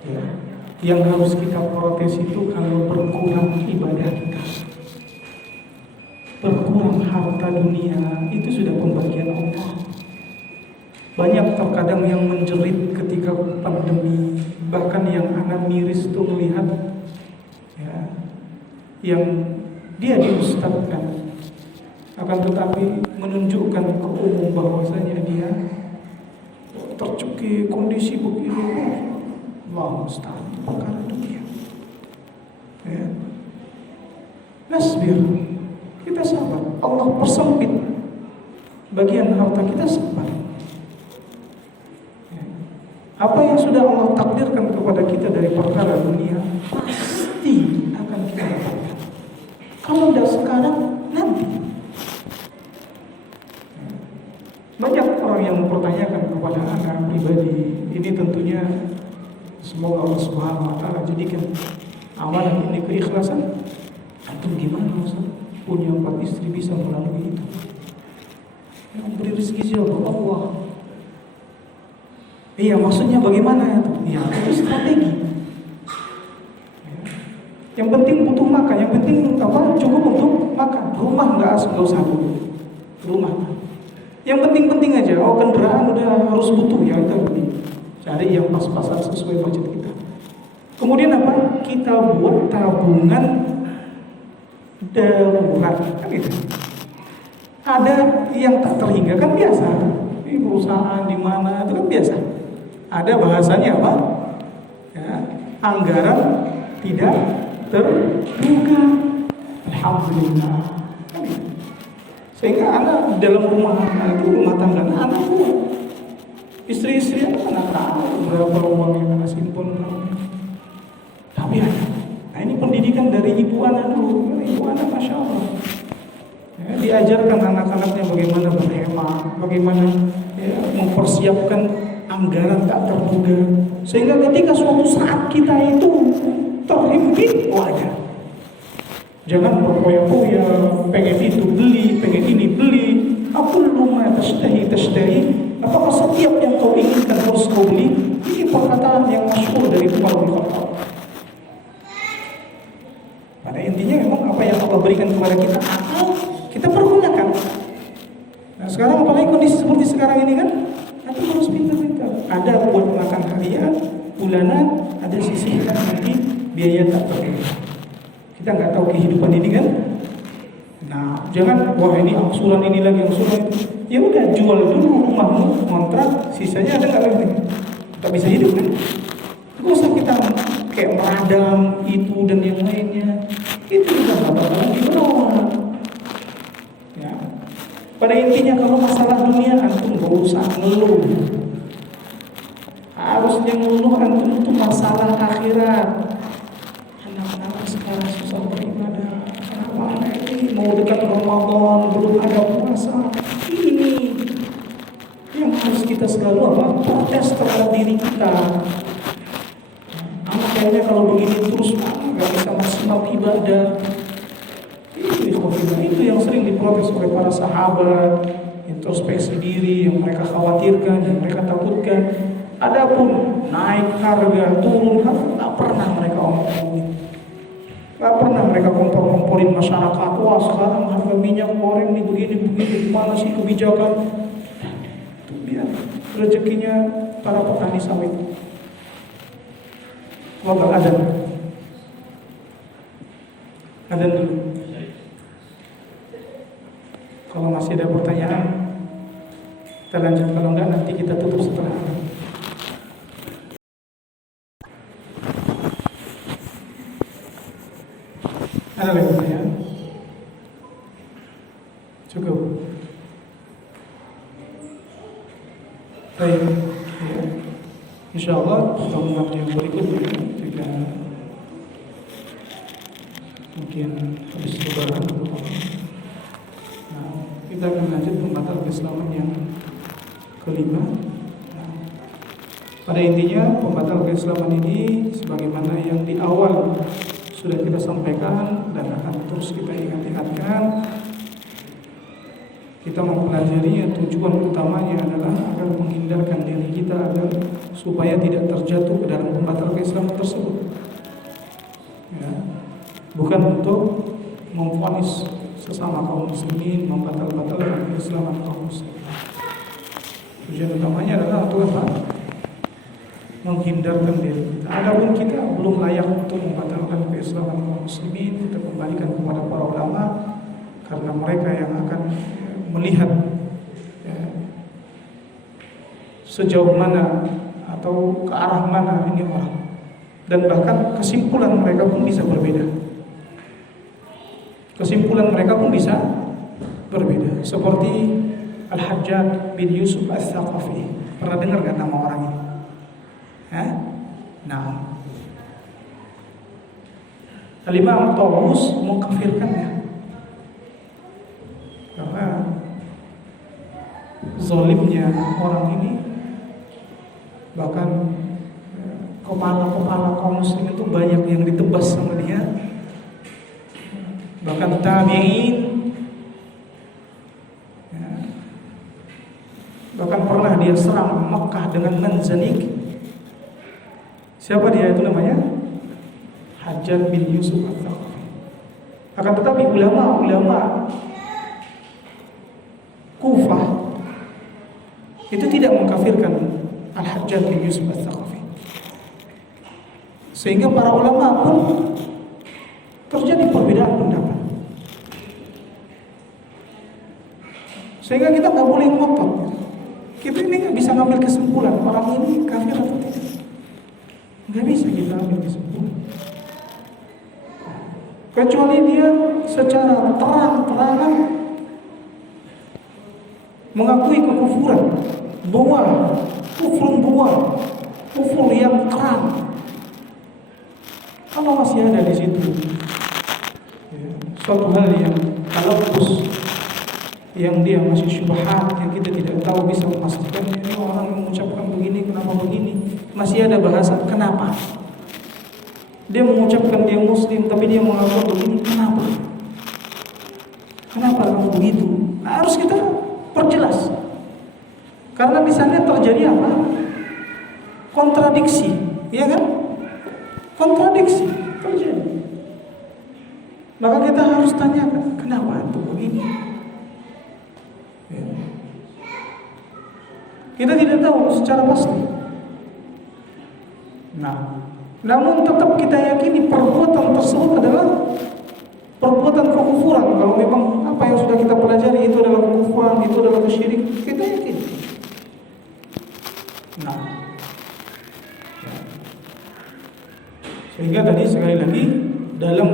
Ya. Yang harus kita protes itu kalau berkurang ibadah kita. Berkurang harta dunia itu sudah pembagian Allah. Banyak terkadang yang menjerit ketika pandemi, bahkan yang anak miris itu melihat ya, yang dia diustadkan, akan tetapi menunjukkan ke umum bahwasanya dia tercekik kondisi begini. Allah musta'an perkara dunia. Ya. Nasbir. Kita sabar, Allah persempit bagian harta kita sabar. Apa yang sudah Allah takdirkan kepada kita dari perkara dunia pasti akan kita dapatkan. Kalau tidak sekarang, nanti. Banyak orang yang mempertanyakan kepada anak pribadi. Ini tentunya semoga Allah Subhanahu Wa Taala jadikan amalan ini keikhlasan. Antum gimana Ustaz? Punya 4 istri bisa melalui itu. Yang beri rezeki siapa? Allah. Iya, maksudnya bagaimana itu? Ya, itu strategi. Yang penting butuh makan, yang penting apa? Cukup untuk makan. Rumah nggak usah dulu. Rumah. Yang penting-penting aja. Oh, kendaraan udah harus butuh ya itu penting. Cari yang pas-pasan sesuai budget kita. Kemudian apa? Kita buat tabungan darurat kan itu. Ada yang tak terhingga kan biasa. Di perusahaan di mana itu kan biasa. Ada bahasanya apa? Ya, anggaran tidak terduga. Alhamdulillah. Kan itu. Sehingga anak dalam rumah tangga anak kuat. Istri-istri anak tahu berapa uang yang anak simpon. Tapi ada. Nah ini pendidikan dari ibu anak dulu. Ibu anak Masya Allah ya, diajarkan anak-anaknya bagaimana berhemat, bagaimana ya, mempersiapkan anggaran tak terduga. Sehingga ketika suatu saat kita itu terhimpit, ada. Jangan berpoya-poya, pengen itu beli, pengen ini beli. Aqullu ma tashtahi. Apakah setiap yang kau inginkan harus kau beli? Ini perkataan yang masyhur dari Umar bin Khattab. Pada intinya memang apa yang Allah berikan kepada kita akal, kita pergunakan. Nah sekarang apalagi kondisi seperti sekarang ini kan, kita harus pintar-pintar. Ada buat makan harian, bulanan, ada sisihkan nanti biaya tak terduga. Kita nggak tahu kehidupan ini kan. Nah, jangan wah ini angsuran ini lagi angsuran. Ya udah jual dulu rumahmu, kontrak, sisanya ada nggak lagi? Tak bisa hidup kan? Gak usah kita kayak meradang itu dan yang lainnya. Itu juga nggak bakalan dibawa. Ya. Pada intinya kalau masalah dunia antum nggak usah ngeluh. Harusnya ngeluh antum itu masalah akhirat. Anak-anak sekarang susah beribadah. Kenapa ini mau dekat Ramadan belum ada puasa? Ini yang harus kita selalu protes terhadap diri kita. Anak kayaknya kalau begini terus nggak bisa maksimal ibadah. Itu yang sering diprotes oleh para sahabat. Introspeksi diri yang mereka khawatirkan, yang mereka takutkan. Adapun naik harga, turun harga, tak pernah mereka omongin. Gak pernah mereka kompor-komporin masyarakat. Wah sekarang harga minyak goreng nih begini, gimana sih kebijakan? Itu biar rezekinya para petani sawit. Wabah Adan dulu. Kalau masih ada pertanyaan, kita lanjut. Kalau enggak nanti kita tutup setelah ini. Ada lagi pertanyaan? Cukup. Baik, ya. InsyaAllah pertemuan yang berikutnya juga mungkin habis lebaran. Nah, kita akan lanjut pembatal keislaman yang kelima. Nah, pada intinya pembatal keislaman ini sebagaimana yang di awal sudah kita sampaikan dan akan terus kita ingatkan, kita mempelajari tujuan utamanya adalah agar menghindarkan diri kita agar supaya tidak terjatuh ke dalam pembatal keislaman tersebut. Ya. Bukan untuk memvonis sesama kaum muslimin membatal-batalkan keislaman kaum muslimin. Tujuan utamanya adalah untuk apa? Menghindarkan diri kita. Adapun kita belum layak untuk membatalkan keislaman kaum muslimin, kita kembalikan kepada para ulama karena mereka yang akan melihat ya, sejauh mana atau ke arah mana ini orang, dan bahkan kesimpulan mereka pun bisa berbeda. Kesimpulan mereka pun bisa berbeda. Seperti Al-Hajjaj bin Yusuf Al-Thaqafi. Pernah dengar gak nama orang ini? Nah, Al-Imam Tawus mengkafirkannya karena zalimnya orang ini. Bahkan kepala-kepala kaum muslim itu banyak yang ditebas sama dia. Bahkan tabi'in, ya, bahkan pernah dia serang Makkah dengan Manzanik. Siapa dia itu namanya? Hajjaj bin Yusuf Al-Thaqafi. Akan tetapi ulama-ulama Kufah itu tidak mengkafirkan Al-Hajjaj bin Yusuf Al-Thaqafi. Sehingga para ulama pun terjadi perbedaan pendapat. Sehingga kita nggak boleh ngotot. Kita ini nggak bisa ngambil kesimpulan orang ini kafir atau tidak. Nggak bisa kita ambil kesimpulan. Kecuali dia secara terang-terangan mengakui kekufuran, kufur yang terang. Kalau masih ada di situ ya, suatu hal yang talabus, yang dia masih syubhat, yang kita tidak tahu bisa memastikan ini orang mengucapkan begini, kenapa begini, masih ada bahasa kenapa. dia mengucapkan dia muslim tapi dia mengaku begini, kenapa? Kenapa kamu begitu? Nah, harus kita perjelas. Karena di sana terjadi apa? Kontradiksi, ya kan? Kontradiksi terjadi. Maka kita harus tanyakan, kenapa itu begini? Ya. Kita tidak tahu secara pasti. Nah, namun tetap kita yakini perbuatan tersebut adalah perbuatan kekufuran. Kalau memang apa yang sudah kita pelajari itu adalah kekufuran, itu adalah kesyirikan, kita yakin. Nah, sehingga tadi sekali lagi dalam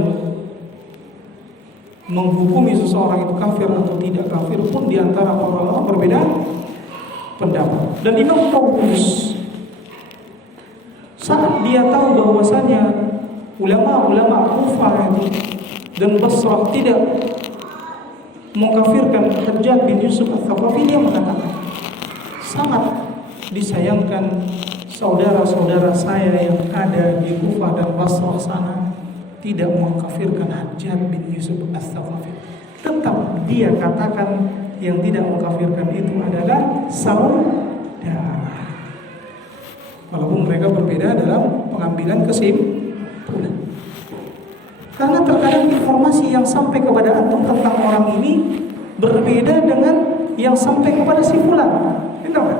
menghukumi seseorang itu kafir atau tidak kafir pun diantara para ulama berbeda pendapat. Dan Imam Taubus saat dia tahu bahwasanya ulama-ulama Kufah dan Basrah tidak mengkafirkan Hajjaj bin Yusuf Ats-Tsaqafi, dia mengatakan, sangat disayangkan saudara-saudara saya yang ada di Kufah dan Basrah sana tidak mengkafirkan Hajjaj bin Yusuf Ats-Tsaqafi. Tetap dia katakan yang tidak mengkafirkan itu adalah saudara. Walaupun mereka berbeda dalam pengambilan kesimpulan. Karena terkadang informasi yang sampai kepada antum tentang orang ini berbeda dengan yang sampai kepada si fulan. Itu kan?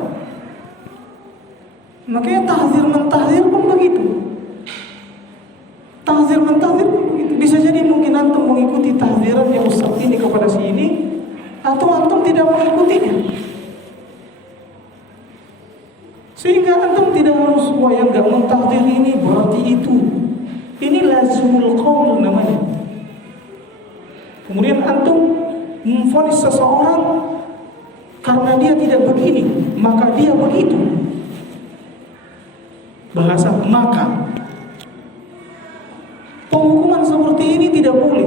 Makanya tahzir mentahzir pun begitu. Tahzir mentahzir pun begitu. Bisa jadi mungkin antum mengikuti tahziran yang ustaz ini kepada si ini, atau antum tidak mengikutinya. Sehingga antum tidak harus, wah yang gak mentahdir ini berarti itu. Ini lazimul qaul namanya. Kemudian antum memvonis seseorang karena dia tidak begini, maka dia begitu. Bahasa maka. Penghukuman seperti ini tidak boleh.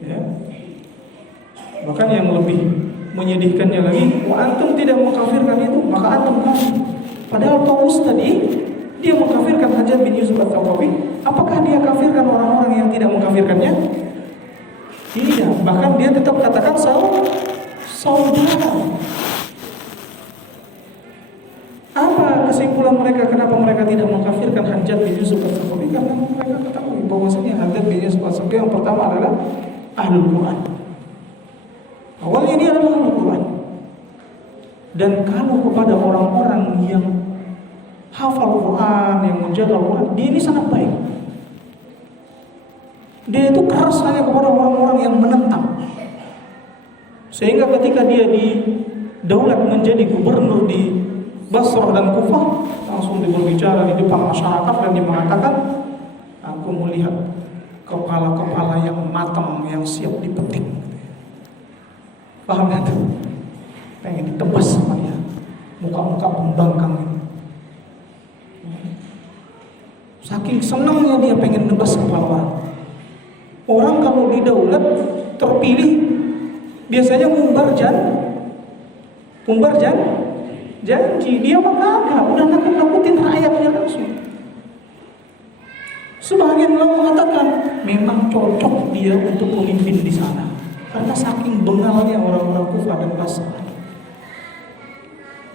Ya. Bahkan yang lebih menyedihkannya lagi, antum tidak mengkafirkan itu, maka antum kafir. Padahal Taus tadi dia mengkafirkan Hajjaj bin Yusuf Ats-Tsaqafi. Apakah dia kafirkan orang-orang yang tidak mengkafirkannya? Tidak. Bahkan dia tetap katakan saudara. Apa kesimpulan mereka? Kenapa mereka tidak mengkafirkan Hajjaj bin Yusuf Ats-Tsaqafi? Karena mereka ketahui bahwasanya Hajjaj bin Yusuf Ats-Tsaqafi yang pertama adalah Ahlul Quran. Awalnya dia adalah Al-Quran. Dan kalau kepada orang-orang yang hafal Quran, yang menjaga Quran, dia ini sangat baik. Dia itu keras hanya kepada orang-orang yang menentang. Sehingga ketika dia didaulat menjadi gubernur di Basrah dan Kufah, langsung dia berbicara di depan masyarakat dan dia mengatakan, aku melihat kepala-kepala yang matang, yang siap dipetik. Paham gak tuh? Pengen ditebas sama dia. Muka-muka pembangkang. Saking senangnya dia pengen nebas kepala orang. Orang kalau didaulat terpilih biasanya ngumbar janji. Dia maka udah nakut-nakutin rakyatnya langsung. Sebagian orang mengatakan memang cocok dia untuk memimpin di sana. Karena saking bengalnya orang-orang Kufah dan Basrah.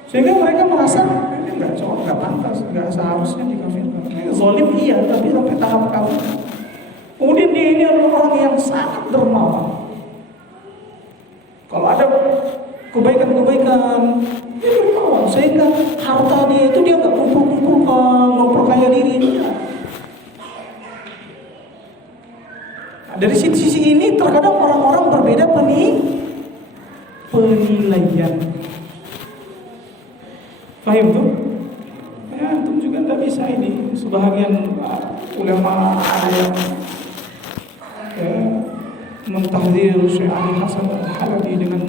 Sehingga mereka merasa ini nggak cocok, nggak pantas, nggak seharusnya dikafirkan. Zalim iya, tapi sampai tahap kafir. Kemudian dia ini adalah orang yang sangat dermawan. Kalau ada kebaikan-kebaikan, dia dermawan. Sehingga harta dia itu dia nggak kumpul-kumpulkan, memperkaya diri dia. Dari sisi ini terkadang orang-orang berbeda penilaian. Paham tuh? Ya, itu juga tidak bisa ini. Sebahagian ulama ada yang mentahdir Syekh Ali Hasan Al-Halabi dengan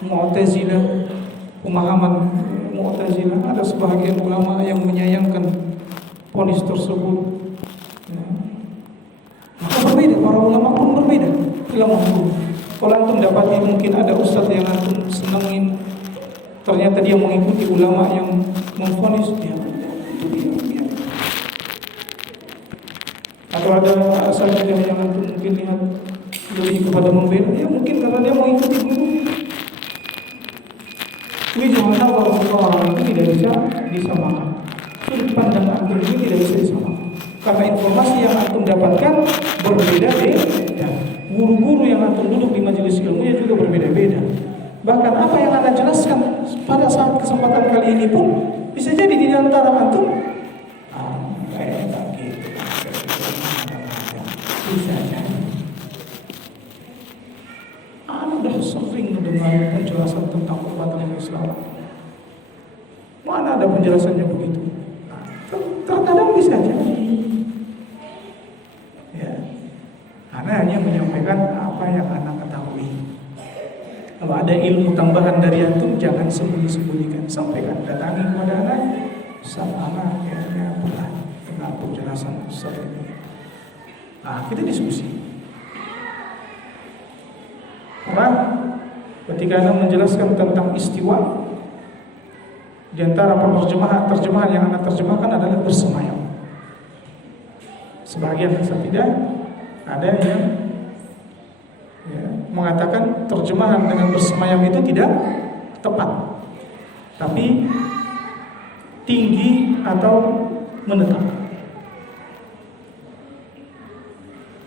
Mu'tazilah, pemahaman Mu'tazilah. Ada sebahagian ulama yang menyayangkan vonis tersebut. Berbeda, para ulama pun berbeda dalam hukum. Kalau antum dapati mungkin ada ustaz yang antum senangin, ternyata dia mengikuti ulama yang memvonis dia. Atau ada saja yang antum mungkin lihat lebih kepada membela, ya mungkin karena dia mengikuti guru. Ini jangan kalau orang itu tidak bisa disamakan. Sudut pandang antum ini tidak bisa disamakan. Karena informasi yang antum dapatkan berbeda-beda. Guru-guru yang antum duduk di majelis ilmunya juga berbeda-beda. Bahkan apa yang anda jelaskan pada saat kesempatan kali ini pun bisa jadi di antara antum bisa jadi. Anda sering mendengar penjelasan tentang kekuatan Islam. Mana ada penjelasannya begitu? Terkadang bisa jadi. Ya. Anda hanya menyampaikan apa yang Anda ketahui. Kalau ada ilmu tambahan dari antum, jangan sembunyi-sembunyikan. Sampaikan, datangi kepada anak. Ustaz, anak kayaknya berat dengan penjelasan Ustaz ini. Nah, kita diskusi. Karena ketika Anda menjelaskan tentang istiwa, di antara terjemahan yang Anda terjemahkan adalah bersemayam. Sebagian besar tidak, ada yang mengatakan terjemahan dengan bersemayam itu tidak tepat, tapi tinggi atau menetap.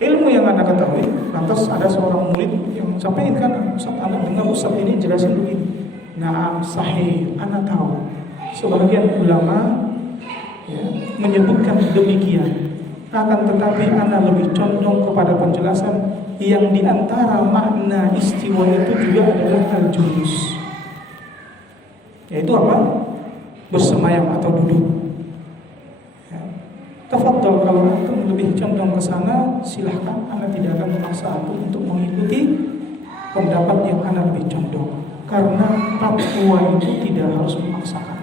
Ilmu yang Anda ketahui, lantas ada seorang murid yang sampaikan, Ustaz, Anda dengar Ustaz ini jelasin begini. Nah, sahih, Anda tahu. Sebagian ulama menyebutkan demikian. Akan tetapi Anda lebih condong kepada penjelasan yang diantara makna istiwa itu juga adalah al-julus. Yaitu apa? Bersemayam atau duduk. Tafadhol, kalau antum lebih condong ke sana, silahkan. Anda tidak akan memaksa antum untuk mengikuti pendapat yang Anda lebih condong. Karena fatwa itu tidak harus memaksakan.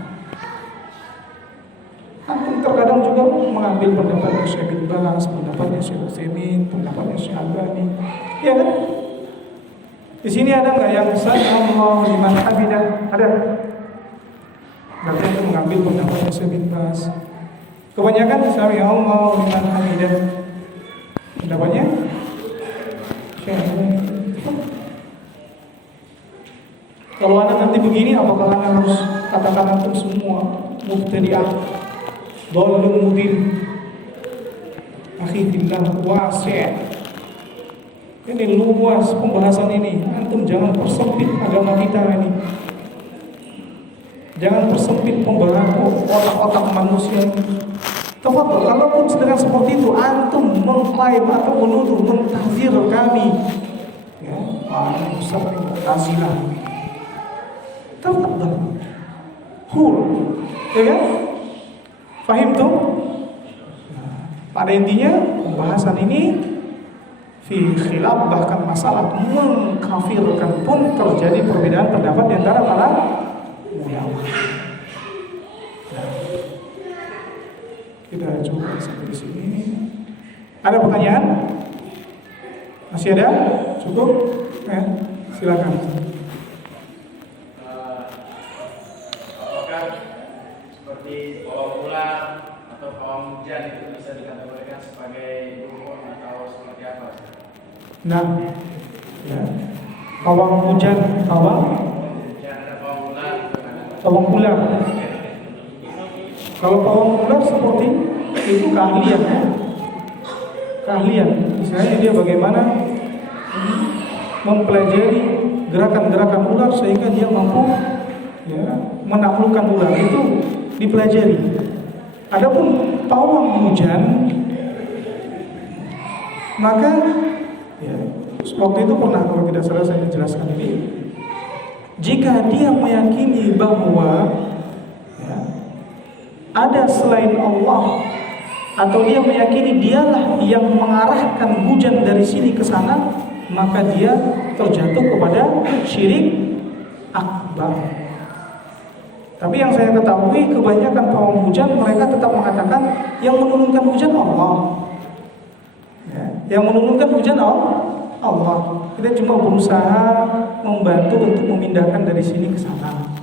Antum terkadang juga mengambil pendapat Syekh bin Baz, pendapatnya Syekh Utsaimin, pendapatnya Syekh Albani. Ya kan? Di sini ada nggak yang Allahu liman hamidah? Ada. Berarti antum mengambil pendapatnya Syekh bin Baz. Kebanyakan Sami Allahu liman hamidah. Pendapatnya Syekh Albani. Kalau Anda nanti begini, apakah Anda harus katakan antum semua mubtadi'ah? Dhalun mubin. Akhi billah wasi'. Ini luas pembahasan ini. Antum jangan persempit agama kita ini. Jangan persempit pembahasan otak-otak manusia ini. Tafadhol, kalaupun sedang seperti itu antum mengklaim atau menuduh mentahzir kami. Ya, Ustaz ini Mu'tazilah. Tafadhol. Ya kan? Fahim tuh? Pada intinya pembahasan ini fi khilaf, bahkan masalah mengkafirkan pun terjadi perbedaan pendapat di antara para ulama. Kita coba sampai di sini. Ada pertanyaan? Masih ada? Cukup? Ya, silakan. Seperti pawang ular atau pawang hujan itu bisa dikategorikan sebagai burung atau seperti apa? Nah, ya. Pawang hujan, pawang ular. Kalau pawang ular seperti itu keahlian. Misalnya dia bagaimana mempelajari gerakan-gerakan ular sehingga dia mampu menaklukkan ular, itu dipelajari. Adapun pawang hujan, maka waktu itu pernah, kalau tidak salah saya jelaskan ini, jika dia meyakini bahwa ada selain Allah, atau dia meyakini dialah yang mengarahkan hujan dari sini ke sana, maka dia terjatuh kepada syirik akbar. Tapi yang saya ketahui, kebanyakan pawang hujan mereka tetap mengatakan yang menurunkan hujan Allah. Yang menurunkan hujan Allah. Kita cuma berusaha membantu untuk memindahkan dari sini ke sana.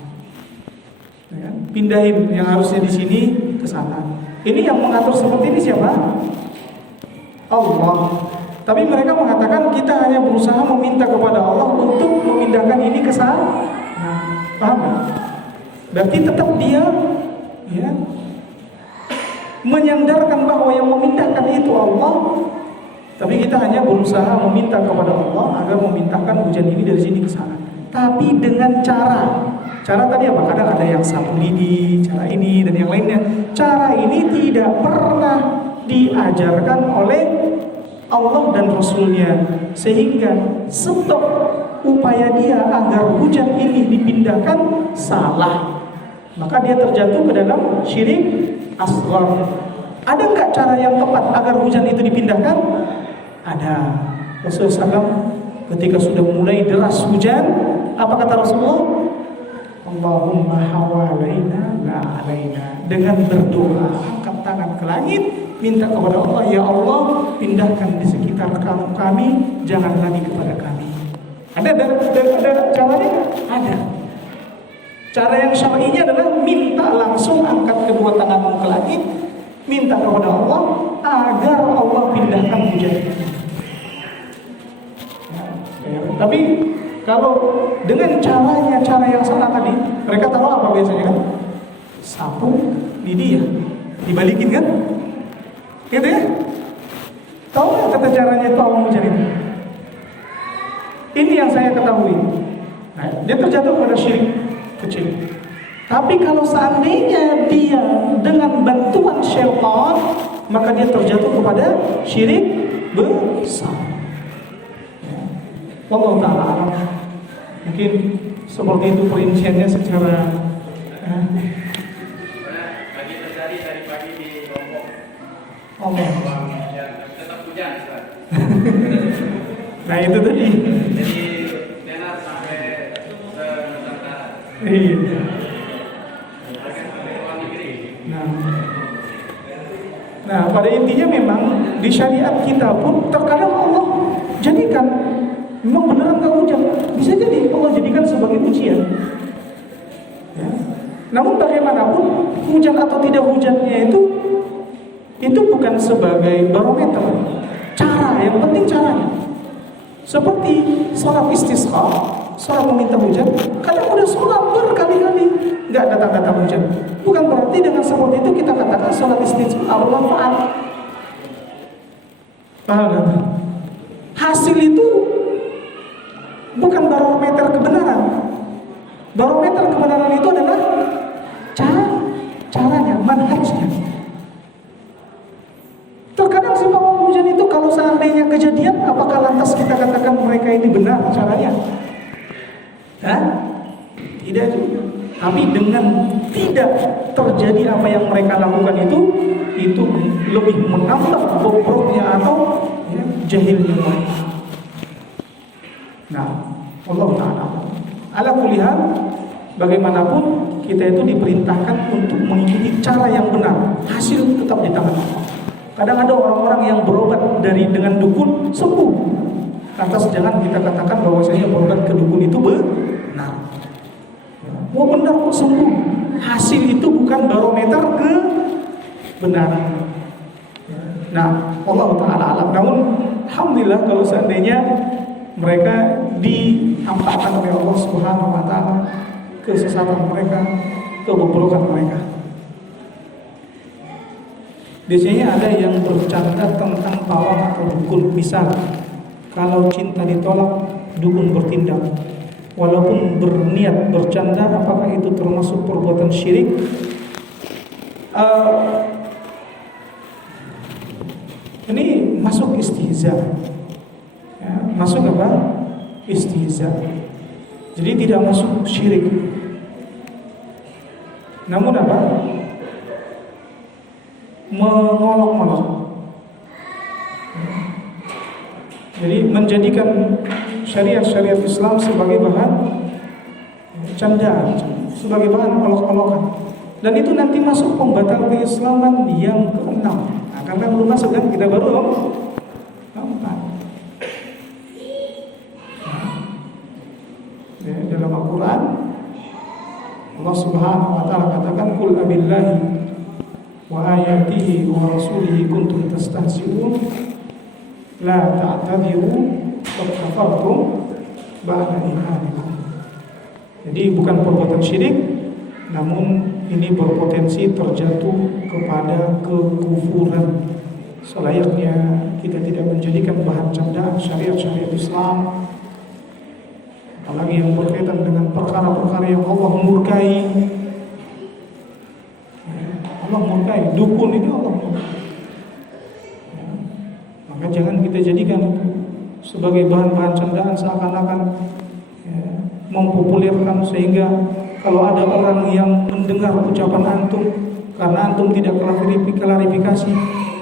Pindahin yang harusnya di sini ke sana. Ini yang mengatur seperti ini siapa? Allah. Tapi mereka mengatakan kita hanya berusaha meminta kepada Allah untuk memindahkan ini ke sana. Nah, paham gak? Berarti tetap dia ya, menyandarkan bahwa yang memindahkan itu Allah. Tapi kita hanya berusaha meminta kepada Allah agar memindahkan hujan ini dari sini ke sana. Tapi dengan cara tadi apa? Kadang ada yang sapu lidi, cara ini dan yang lainnya. Cara ini tidak pernah diajarkan oleh Allah dan Rasulnya, sehingga sebab upaya dia agar hujan ini dipindahkan salah, maka dia terjatuh ke dalam syirik asghar. Ada nggak cara yang tepat agar hujan itu dipindahkan? Ada. Rasulullah SAW ketika sudah mulai deras hujan, apa kata Rasulullah? Allahumma hawalaina la alaina. Dengan berdoa, angkat tangan ke langit, minta kepada Allah, ya Allah, pindahkan di sekitar kami, jangan lagi kepada kami. Ada caranya? Ada. Cara yang syar'inya adalah minta langsung, angkat kedua tanganmu ke langit, minta kepada Allah agar Allah pindahkan hujan. Tapi kalau dengan cara yang salah tadi, mereka taruh apa biasanya kan? Sapu lidi ya, dibalikin kan? Gitu ya? Tahu nggak kata caranya itu Allah hujan itu? Ini yang saya ketahui. Nah, dia terjatuh pada syirik kecil. Tapi kalau seandainya dia dengan bantuan syaitan, maka dia terjatuh kepada syirik besar. Wallahu ta'ala alam. Mungkin seperti itu perinciannya secara lagi terjadi dari pagi di Lombok. Allah. Tetap hujan, Ustaz. Nah itu tadi. Jadi tenar sampai se-Nusantara. Iya. Bahkan sampai luar negeri. Nah, pada intinya memang di syariat kita pun terkadang Allah jadikan memang beneran gak hujan, bisa jadi Allah jadikan sebagai ujian. Ya. Namun bagaimanapun hujan atau tidak hujannya itu bukan sebagai barometer. Cara yang penting caranya. Seperti sholat istisqa, sholat meminta hujan, kadang udah sholat berkali-kali nggak datang hujan. Bukan berarti dengan seperti itu kita katakan sholat istisqa bermanfaat. Paham gak? Hasil itu bukan barometer kebenaran. Barometer kebenaran itu adalah caranya, manhajnya. Terkadang si pawang hujan itu kalau seandainya kejadian, apakah lantas kita katakan mereka ini benar caranya? Hah? Tidak juga. Tapi dengan tidak terjadi apa yang mereka lakukan itu lebih menambah bobroknya atau ya, jahilnya mereka. Nah, Allah Ta'ala ala kulli hal, bagaimanapun kita itu diperintahkan untuk mengikuti cara yang benar. Hasil tetap di tangan Allah. Kadang ada orang-orang yang berobat dengan dukun sembuh. Lantas jangan kita katakan bahwasanya berobat ke dukun itu benar. Oh benar kok sembuh. Hasil itu bukan barometer kebenaran. Nah, Allah Ta'ala alam. Namun alhamdulillah kalau seandainya mereka ditampakkan oleh Allah Subhanahu wa Ta'ala kesesatan mereka, kebobrokan mereka. Biasanya ada yang bercanda tentang pawang atau dukun. Misal, kalau cinta ditolak, dukun bertindak. Walaupun berniat bercanda, apakah itu termasuk perbuatan syirik? Ini masuk istihza. Ya, masuk apa? Istihza. Jadi tidak masuk syirik. Namun apa? Mengolok-olok. Jadi menjadikan syariat-syariat Islam sebagai bahan candaan, sebagai bahan olok-olokan. Dan itu nanti masuk pembatal keislaman yang ke-6. Nah, karena belum masuk kan, kita baru keempat. Ya, dalam Al-Quran Allah Subhanahu wa Ta'ala katakan, qul abillahi wa ayatihi wa rasulihi kuntum tastahzi'un La ta'tadiru qad kafartum ba'da imanikum. Jadi bukan perbuatan syirik, namun ini berpotensi terjatuh kepada kekufuran. Selayaknya kita tidak menjadikan bahan candaan syariat-syariat Islam, apalagi yang berkaitan dengan perkara-perkara yang Allah murkai. Allah murkai, dukun itu Allah murkai. Maka jangan kita jadikan itu sebagai bahan-bahan candaan, seakan-akan mempopulerkan, sehingga kalau ada orang yang mendengar ucapan antum, karena antum tidak klarifikasi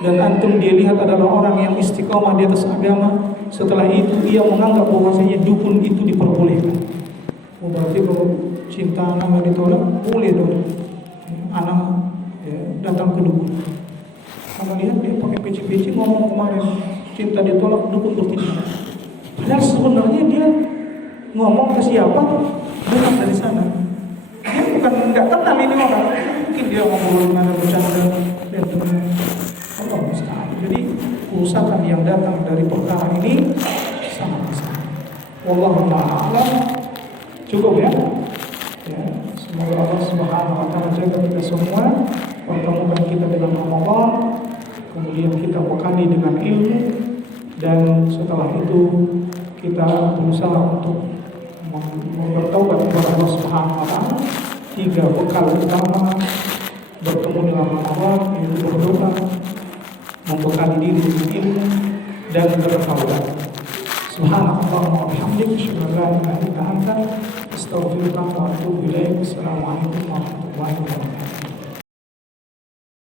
dan antum dia lihat adalah orang yang istiqomah di atas agama, setelah itu dia menganggap bahwasanya dukun itu diperbolehkan. Berarti kalau cinta anak nggak ditolak, boleh dong anak datang ke dukun. Kalau lihat dia pakai peci-peci ngomong kemarin cinta ditolak, dukun bertindak. Padahal sebenarnya dia ngomong ke siapa? Bukan dari sana. Dia bukan nggak kenal ini orang. Mungkin dia ngomong dengan bercanda dan Allah musta'an. Jadi kerusakan yang datang dari perkara ini sangat besar. Wallahu a'lam. Cukup ya. Semoga Allah Subhanahu wa taala jaga kita semua, pertemukan kita dengan Ramadan, kemudian kita bekali dengan ilmu, dan setelah itu kita berusaha untuk bertaubat kepada Allah Subhanahu wa taala. 3 bekal utama bertemu dengan Ramadan, yaitu berdoa, membekali diri dengan ilmu, dan bertaubat. Subhanallah wa bihamdihi, asyhadu an la ilaha illa anta, astaghfiruka wa atubu ilaik. Assalamualaikum warahmatullahi wabarakatuh.